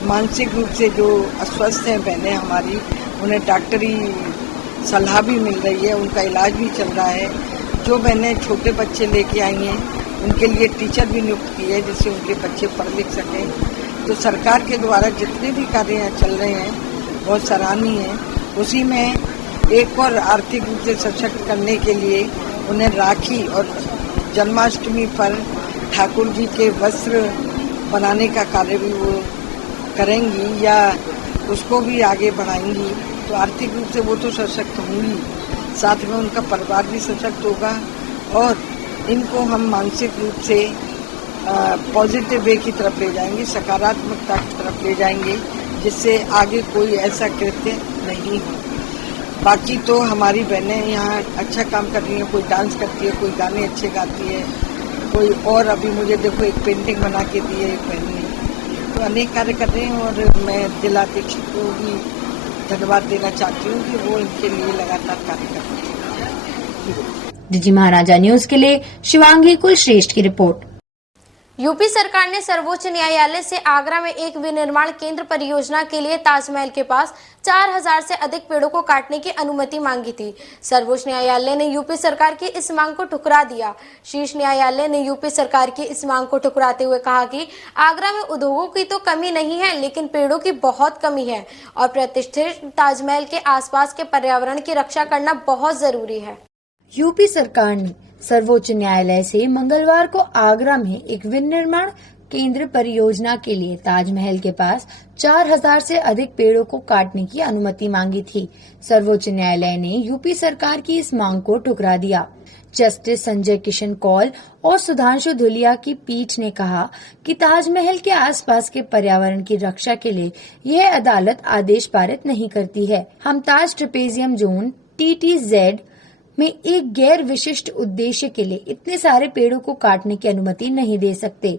मानसिक रूप से जो अस्वस्थ हैं बहनें हमारी, उन्हें डॉक्टरी सलाह भी मिल रही है, उनका इलाज भी चल रहा है। जो बहनें छोटे बच्चे लेके आई हैं उनके लिए टीचर भी नियुक्त किए हैं जिससे उनके बच्चे पढ़ लिख सकें। तो सरकार के द्वारा जितने भी कार्य यहाँ चल रहे हैं बहुत सराहनीय है। उसी में एक और आर्थिक रूप से सशक्त करने के लिए उन्हें राखी और जन्माष्टमी पर ठाकुर जी के वस्त्र बनाने का कार्य भी वो करेंगी या उसको भी आगे बढ़ाएंगी। तो आर्थिक रूप से वो तो सशक्त होंगी, साथ में उनका परिवार भी सशक्त होगा और इनको हम मानसिक रूप से पॉजिटिव वे की तरफ ले जाएंगे, सकारात्मकता की तरफ ले जाएंगे, जिससे आगे कोई ऐसा कृत्य नहीं हो। बाकी तो हमारी बहनें यहाँ अच्छा काम कर रही हैं, कोई डांस करती है, कोई गाने अच्छे गाती है, कोई और अभी मुझे देखो एक पेंटिंग बना के दी है एक बहन ने। तो अनेक कार्य कर रहे हैं और मैं जिलाध्यक्ष को भी धन्यवाद देना चाहती हूँ कि वो इनके लिए लगातार कार्य कर रहे हैं। डीजी महाराजा न्यूज के लिए शिवांगी कुलश्रेष्ठ की रिपोर्ट। यूपी सरकार ने सर्वोच्च न्यायालय से आगरा में एक विनिर्माण केंद्र परियोजना के लिए ताजमहल के पास 4000 से अधिक पेड़ों को काटने की अनुमति मांगी थी। सर्वोच्च न्यायालय ने यूपी सरकार की इस मांग को ठुकरा दिया। शीर्ष न्यायालय ने यूपी सरकार की इस मांग को ठुकराते हुए कहा कि आगरा में उद्योगों की तो कमी नहीं है, लेकिन पेड़ों की बहुत कमी है और प्रतिष्ठित ताजमहल के आसपास के पर्यावरण की रक्षा करना बहुत जरूरी है। यूपी सरकार ने सर्वोच्च न्यायालय से मंगलवार को आगरा में एक विनिर्माण केंद्र परियोजना के लिए ताजमहल के पास 4000 से अधिक पेड़ों को काटने की अनुमति मांगी थी। सर्वोच्च न्यायालय ने यूपी सरकार की इस मांग को ठुकरा दिया। जस्टिस संजय किशन कौल और सुधांशु धुलिया की पीठ ने कहा कि ताजमहल के आसपास के पर्यावरण की रक्षा के लिए यह अदालत आदेश पारित नहीं करती है। हम ताज ट्रेपेजियम जोन TTZ में एक गैर विशिष्ट उद्देश्य के लिए इतने सारे पेड़ों को काटने की अनुमति नहीं दे सकते।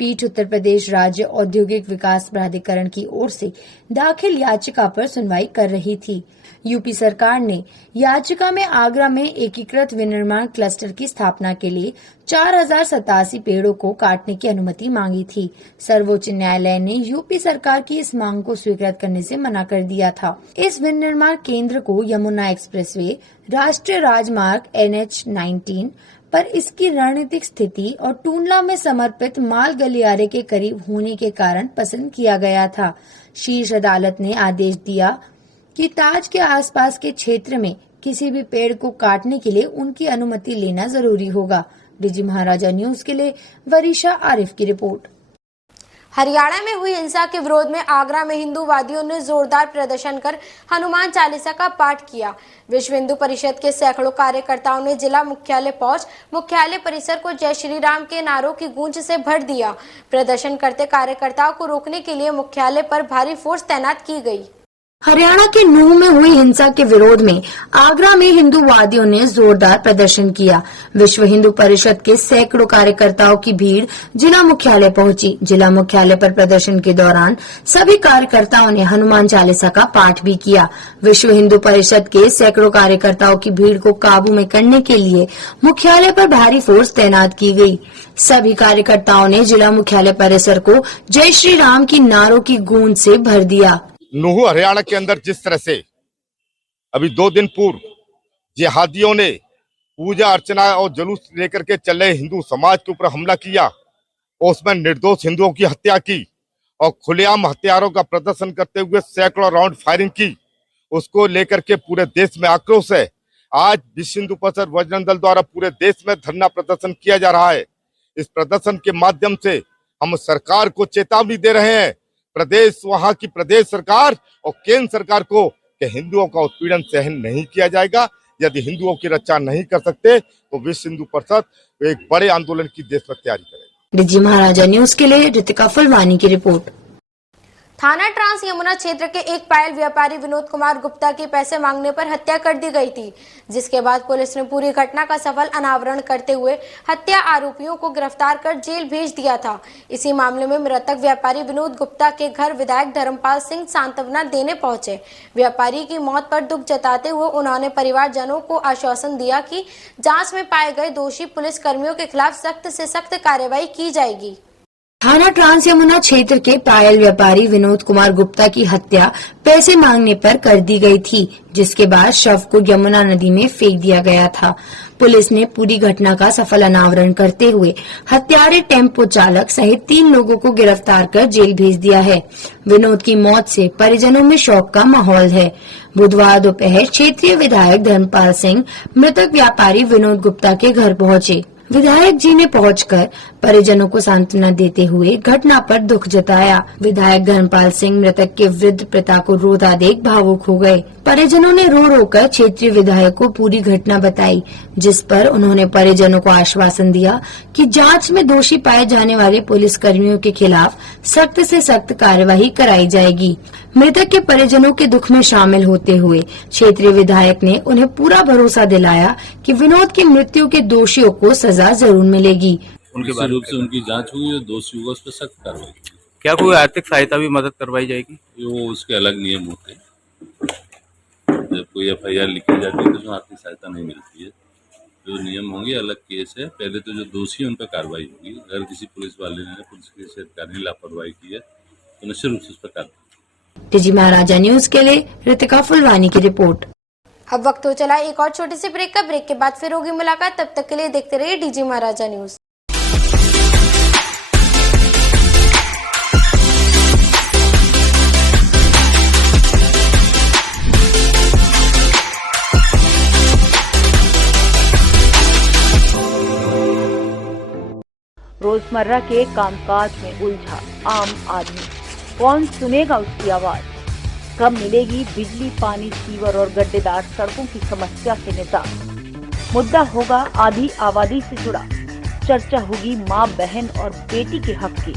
पीठ उत्तर प्रदेश राज्य औद्योगिक विकास प्राधिकरण की ओर से दाखिल याचिका पर सुनवाई कर रही थी। यूपी सरकार ने याचिका में आगरा में एकीकृत विनिर्माण क्लस्टर की स्थापना के लिए 4087 पेड़ों को काटने की अनुमति मांगी थी। सर्वोच्च न्यायालय ने यूपी सरकार की इस मांग को स्वीकृत करने से मना कर दिया था। इस विनिर्माण केंद्र को यमुना एक्सप्रेसवे, राष्ट्रीय राजमार्ग NH-19 पर इसकी रणनीतिक स्थिति और टूंडला में समर्पित माल गलियारे के करीब होने के कारण पसंद किया गया था। शीर्ष अदालत ने आदेश दिया कि ताज के आसपास के क्षेत्र में किसी भी पेड़ को काटने के लिए उनकी अनुमति लेना जरूरी होगा। डीजी महाराजा न्यूज के लिए वरीशा आरिफ की रिपोर्ट। हरियाणा में हुई हिंसा के विरोध में आगरा में हिंदूवादियों ने जोरदार प्रदर्शन कर हनुमान चालीसा का पाठ किया। विश्व हिंदू परिषद के सैकड़ों कार्यकर्ताओं ने जिला मुख्यालय पहुंच मुख्यालय परिसर को जय श्री राम के नारों की गूंज से भर दिया। प्रदर्शन करते कार्यकर्ताओं को रोकने के लिए मुख्यालय पर भारी फोर्स तैनात की गई। हरियाणा के नूंह में हुई हिंसा के विरोध में आगरा में हिंदूवादियों ने जोरदार प्रदर्शन किया। विश्व हिंदू परिषद के सैकड़ों कार्यकर्ताओं की भीड़ जिला मुख्यालय पहुंची। जिला मुख्यालय पर प्रदर्शन के दौरान सभी कार्यकर्ताओं ने हनुमान चालीसा का पाठ भी किया। विश्व हिंदू परिषद के सैकड़ों कार्यकर्ताओं की भीड़ को काबू में करने के लिए मुख्यालय पर भारी फोर्स तैनात की गई। सभी कार्यकर्ताओं ने जिला मुख्यालय परिसर को जय श्री राम की नारों की गूंज से भर दिया। नूह हरियाणा के अंदर जिस तरह से अभी 2 दिन पूर्व जिहादियों ने पूजा अर्चना और जुलूस लेकर के चल रहे हिंदू समाज के ऊपर हमला किया और उसमें निर्दोष हिंदुओं की हत्या की और खुलेआम हथियारों का प्रदर्शन करते हुए सैकड़ों राउंड फायरिंग की, उसको लेकर के पूरे देश में आक्रोश है। आज विश्व हिंदू परिषद बजरंग दल द्वारा पूरे देश में धरना प्रदर्शन किया जा रहा है। इस प्रदर्शन के माध्यम से हम सरकार को चेतावनी दे रहे हैं, वहाँ की प्रदेश सरकार और केंद्र सरकार को, कि हिंदुओं का उत्पीड़न सहन नहीं किया जाएगा। यदि हिंदुओं की रक्षा नहीं कर सकते तो विश्व हिंदू परिषद एक बड़े आंदोलन की देश में तैयारी करेगी। डीजी महाराजा न्यूज के लिए रितिका फुलवानी की रिपोर्ट। थाना ट्रांस यमुना क्षेत्र के एक पायल व्यापारी विनोद कुमार गुप्ता की पैसे मांगने पर हत्या कर दी गई थी, जिसके बाद पुलिस ने पूरी घटना का सफल अनावरण करते हुए हत्या आरोपियों को गिरफ्तार कर जेल भेज दिया था। इसी मामले में मृतक व्यापारी विनोद गुप्ता के घर विधायक धर्मपाल सिंह सांत्वना देने पहुंचे। व्यापारी की मौत पर दुख जताते हुए उन्होंने परिवारजनों को आश्वासन दिया कि जाँच में पाए गए दोषी पुलिस कर्मियों के खिलाफ सख्त से सख्त कार्रवाई की जाएगी। थाना ट्रांस यमुना क्षेत्र के पायल व्यापारी विनोद कुमार गुप्ता की हत्या पैसे मांगने पर कर दी गई थी, जिसके बाद शव को यमुना नदी में फेंक दिया गया था। पुलिस ने पूरी घटना का सफल अनावरण करते हुए हत्यारे टेम्पो चालक सहित 3 लोगों को गिरफ्तार कर जेल भेज दिया है। विनोद की मौत से परिजनों में शोक का माहौल है। बुधवार दोपहर क्षेत्रीय विधायक धर्मपाल सिंह मृतक व्यापारी विनोद गुप्ता के घर पहुंचे। विधायक जी ने पहुंचकर परिजनों को सांत्वना देते हुए घटना पर दुख जताया। विधायक धर्मपाल सिंह मृतक के वृद्ध पिता को रोता देख भावुक हो गए। परिजनों ने रो रो कर क्षेत्रीय विधायक को पूरी घटना बताई, जिस पर उन्होंने परिजनों को आश्वासन दिया कि जांच में दोषी पाए जाने वाले पुलिस कर्मियों के खिलाफ सख्त से सख्त कार्यवाही कराई जाएगी। मृतक के परिजनों के दुख में शामिल होते हुए क्षेत्रीय विधायक ने उन्हें पूरा भरोसा दिलाया कि विनोद की मृत्यु के दोषियों को सजा जरूर मिलेगी। उनके रूप से उनकी जांच हुई और दोषी होगा उस पर सख्त कार्रवाई। क्या कोई आर्थिक सहायता भी मदद करवाई जाएगी? वो उसके अलग नियम होते हैं। जब कोई FIR लिखी जाती है तो उसमें आर्थिक सहायता नहीं मिलती है। जो नियम होंगे अलग केस है। पहले तो जो दोषी है उन पर कार्रवाई होगी। अगर किसी पुलिस वाले ने पुलिस के अधिकारी ने लापरवाही की है तो निश्चित रूप से उस पर कार्रवाई। डीजी महाराजा न्यूज के लिए रितिका फुलवानी की रिपोर्ट। अब वक्त हो चला एक और छोटी सी ब्रेक का। ब्रेक के बाद फिर होगी मुलाकात। तब तक के लिए देखते रहिए डीजी महाराजा न्यूज। रोजमर्रा के कामकाज में उलझा आम आदमी, कौन सुनेगा उसकी आवाज? कब मिलेगी बिजली, पानी, सीवर और गड्ढेदार सड़कों की समस्या से निजात? मुद्दा होगा आधी आबादी से जुड़ा, चर्चा होगी माँ, बहन और बेटी के हक की।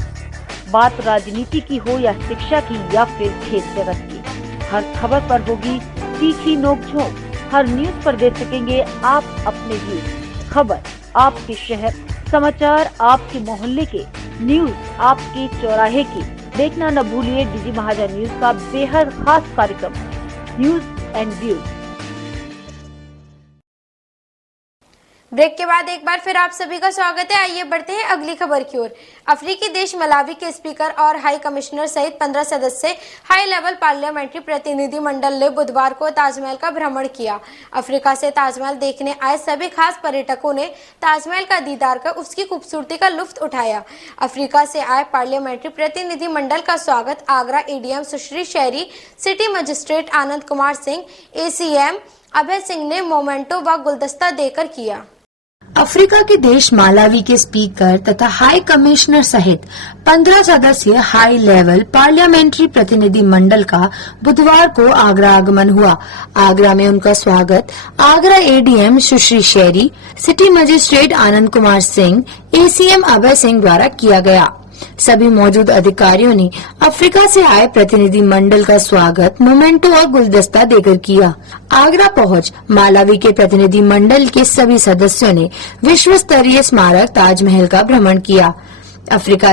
बात राजनीति की हो या शिक्षा की या फिर खेल जगत की, हर खबर पर होगी तीखी नोकझोंक। हर न्यूज पर दे सकेंगे आप अपने व्यूज। खबर आपके शहर, समाचार आपके मोहल्ले के, न्यूज आपके चौराहे की। देखना न भूलिए डीजी महाराजा न्यूज का बेहद खास कार्यक्रम न्यूज एंड व्यूज। ब्रेक के बाद एक बार फिर आप सभी का स्वागत है। आइए बढ़ते हैं अगली खबर की ओर। अफ्रीकी देश मलावी के स्पीकर और हाई कमिश्नर सहित 15 सदस्य हाई लेवल पार्लियामेंट्री प्रतिनिधि मंडल ने बुधवार को ताजमहल का भ्रमण किया। अफ्रीका से ताजमहल देखने आए सभी खास पर्यटकों ने ताजमहल का दीदार कर उसकी खूबसूरती का लुत्फ उठाया। अफ्रीका से आए पार्लियामेंट्री प्रतिनिधि मंडल का स्वागत आगरा ADM सुश्री शहरी, city magistrate Anand Kumar Singh, ACM Abhay Singh ने मोमेंटो व गुलदस्ता देकर किया। अफ्रीका के देश मालावी के स्पीकर तथा हाई कमिश्नर सहित 15 सदस्यीय हाई लेवल पार्लियामेंट्री प्रतिनिधि मंडल का बुधवार को आगरा आगमन हुआ। आगरा में उनका स्वागत आगरा ADM सुश्री शेरी, city magistrate Anand Kumar Singh, ACM Abhay Singh द्वारा किया गया। सभी मौजूद अधिकारियों ने अफ्रीका से आए प्रतिनिधि मंडल का स्वागत मोमेंटो और गुलदस्ता देकर किया। आगरा पहुंच मालावी के प्रतिनिधि मंडल के सभी सदस्यों ने विश्व स्तरीय स्मारक ताजमहल का भ्रमण किया। अफ्रीका